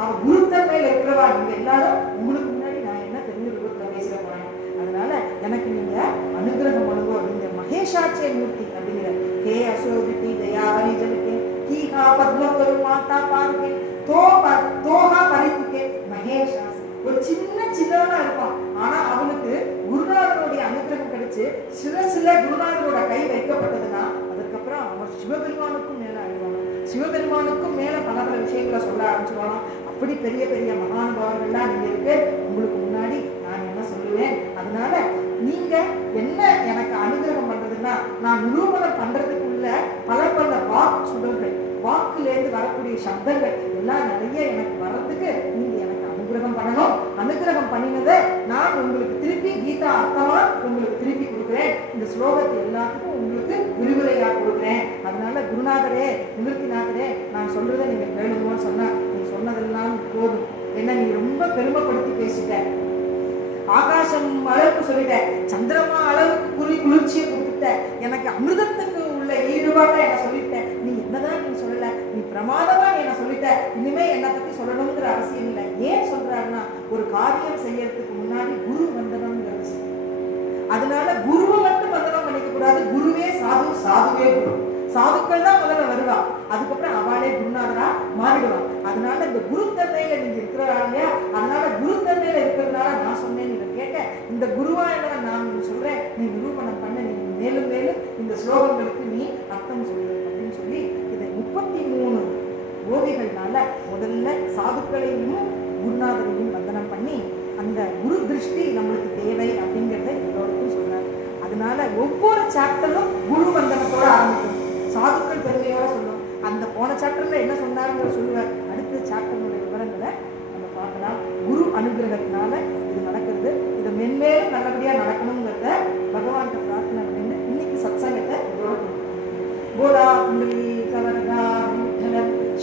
அவர் குருத்தன்மையில இருக்கிறவா நீங்க எல்லாரும். உங்களுக்கு முன்னாடி நான் என்ன பெரிய ரூபத்துல பேசுற போறேன். அதனால எனக்கு நீங்க அனுகிரகம் பண்ணுங்க. நீங்க மகேஷாட்சே மூர்த்தி அப்படிங்கிற ஹே அசோகிட்டி தயாவரி ஜலிக்கே கீஹா பத்மகரு மாதா பாருக்கே தோஹா பரித்துக்கே மகேஷா. ஒரு சின்னவனா இருப்பான், ஆனா அவனுக்கு குருநாதனுடைய அனுகிரகம் கிடைச்சு சில குருநாதனோட கை வைக்கப்பட்டதுன்னா அதுக்கப்புறம் அவன் சிவபெருமானுக்கும் மேல ஆயிடுவான். சிவபெருமானுக்கும் மேல பல விஷயங்களை சொல்ல ஆரம்பிச்சுவானா. அப்படி பெரிய பெரிய மகானுபாவர்கள்லாம் நீங்க இருக்கு. உங்களுக்கு முன்னாடி நான் என்ன சொல்லுவேன்? அதனால நீங்க என்ன எனக்கு அனுகிரகம் பண்றதுன்னா, நான் நிரூபணம் பண்றதுக்குள்ள பல வாக்கு சுடர்கள், வாக்குல இருந்து வரக்கூடிய சப்தங்கள் எல்லாம் நிறைய எனக்கு வர்றதுக்கு நீங்க எனக்கு அனுகிரகம் பண்ணணும். அனுகிரகம் பண்ணினதை நான் உங்களுக்கு திருப்பி கீதா அர்த்தமா உங்களுக்கு திருப்பி கொடுக்குறேன். இந்த ஸ்லோகத்தை எல்லாத்துக்கும் உங்களுக்கு விரிவுரையா கொடுக்குறேன். அதனால குருநாதரே, நிவர்த்திநாதரே, நான் சொல்றதை நீங்க கேளுங்கன்னு சொன்னா, நீ சொன்னதெல்லாம் போதும். என்ன நீ ரொம்ப பெருமைப்படுத்தி பேசிட்ட, ஆகாசம் அளவுக்கு சொல்லிட்ட, சந்திரமா அளவுக்கு குளிர்ச்சியை கொடுத்துட்ட, எனக்கு அமிர்தத்துக்கு உள்ள ஈடுபாட என்ன சொல்லிட்ட. நீ என்னதான் நீ சொல்லல, நீ பிரமாதமா என்ன சொல்லிட்ட. இனிமே என்னை பத்தி சொல்லணுங்கிற அவசியம் இல்லை. ஏன் சொல்றாருன்னா, ஒரு காரியம் செய்யறதுக்கு முன்னாடி குரு வந்தனம்ங்கிறது. அதனால குருவை மட்டும் வந்தனம் பண்ணிக்க கூடாது. குருவே சாது, சாதுவே குரு. சாதுக்கள் தான் முதல்ல வருவா, அதுக்கப்புறம் அவளே குருநாதரா மாறிடுவா. அதனால இந்த குரு தன்மையில நீங்க இருக்கிறாங்க, அதனால குரு தன்மையில இருக்கிறதுனால நான் சொன்னேன், நீங்க கேட்க இந்த குருவா என்ன நான் சொல்றேன், நீ நிரூபணம் பண்ண, நீ மேலும் மேலும் இந்த ஸ்லோகங்களுக்கு நீ அர்த்தம் சொல்லு அப்படின்னு சொல்லி இதை 33 ஓவிகள்னால முதல்ல சாதுக்களையும் குருநாதரையும் வந்தனம் பண்ணி அந்த குரு திருஷ்டி நம்மளுக்கு தேவை அப்படிங்கிறத எல்லோருக்கும் சொல்றாரு. அதனால ஒவ்வொரு சாப்டரும் குரு வந்தனத்தோட ஆரம்பிக்கும், சாதுக்கள் பெருமையோட சொல்லும். அந்த போன சாப்டர்ல என்ன சொன்னாருங்கிற சொல்லுவார். அடுத்த சாப்டருடைய விவரங்களை நம்ம பார்க்கலாம். குரு அனுகிரகத்தினால இது நடக்கிறது. இது மென்மேலும் நல்லபடியா நடக்கணுங்கிறத பகவான்கிட்ட பிரார்த்தனை பண்ணி இன்னைக்கு சத்சங்கத்தை போலா புண்டலி கவரதா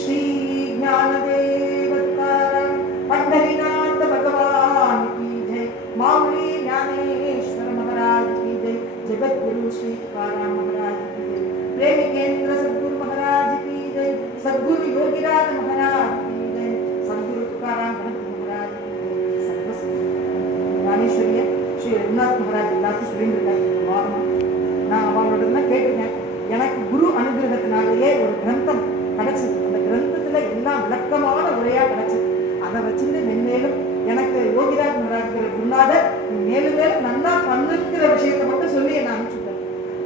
ஸ்ரீ ஞானதேவ पंढरीनाथ भगवान की जय, माऊली ज्ञानेश्वर महाराज की जय, जगत गुरु श्री तुकाराम महाराज की जय, प्रेमी केंद्र सद्गुरु महाराज की जय, सद्गुरु योगीराज महाराज की जय, सद्गुरु तुकाराम महाराज की जय. ஞானேஸ்வரிய ஸ்ரீ ரகுநாத் மகாராஜ் எல்லாத்தையும் சொல்லிட்டு வாரமா நான் அவங்களோட தான் கேட்டிருக்கேன். எனக்கு குரு அனுகிரகத்தினாலேயே ஒரு கிரந்தம் கிடைச்சது. அந்த கிரந்தத்துல எல்லாம் விளக்கமான உரையா கிடைச்சது. அதை வச்சுட்டு மென்மேலும் எனக்கு யோகிராஜ் மகாராஜ் குருநாதர் மேலும் மேலும் நல்லா பண்ணுங்கிற விஷயத்தை மட்டும் சொல்லி என்ன அனுப்பிச்சுட்டேன்.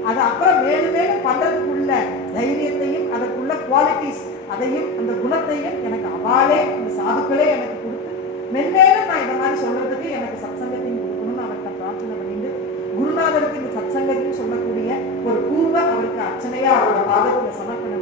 அது அப்புறம் மேலும் மேலும் பண்றதுக்குள்ள தைரியத்தையும் அதற்குள்ள குவாலிட்டிஸ் அதையும் அந்த குணத்தையும் எனக்கு அவாளே அந்த சாதுக்களே எனக்கு கொடுத்து மென்மேலும் நான் இந்த மாதிரி சொல்றதுக்கு எனக்கு சத்சங்கத்தையும் கொடுக்கணும்னு அவர்கிட்ட பிரார்த்தனை பண்ணிட்டு குருநாதருக்கு இந்த சத்சங்கத்தையும் சொல்லக்கூடிய ஒரு பூர்வ அவருக்கு அர்ச்சனையா அவரோட பாதத்துல சமர்ப்பணம்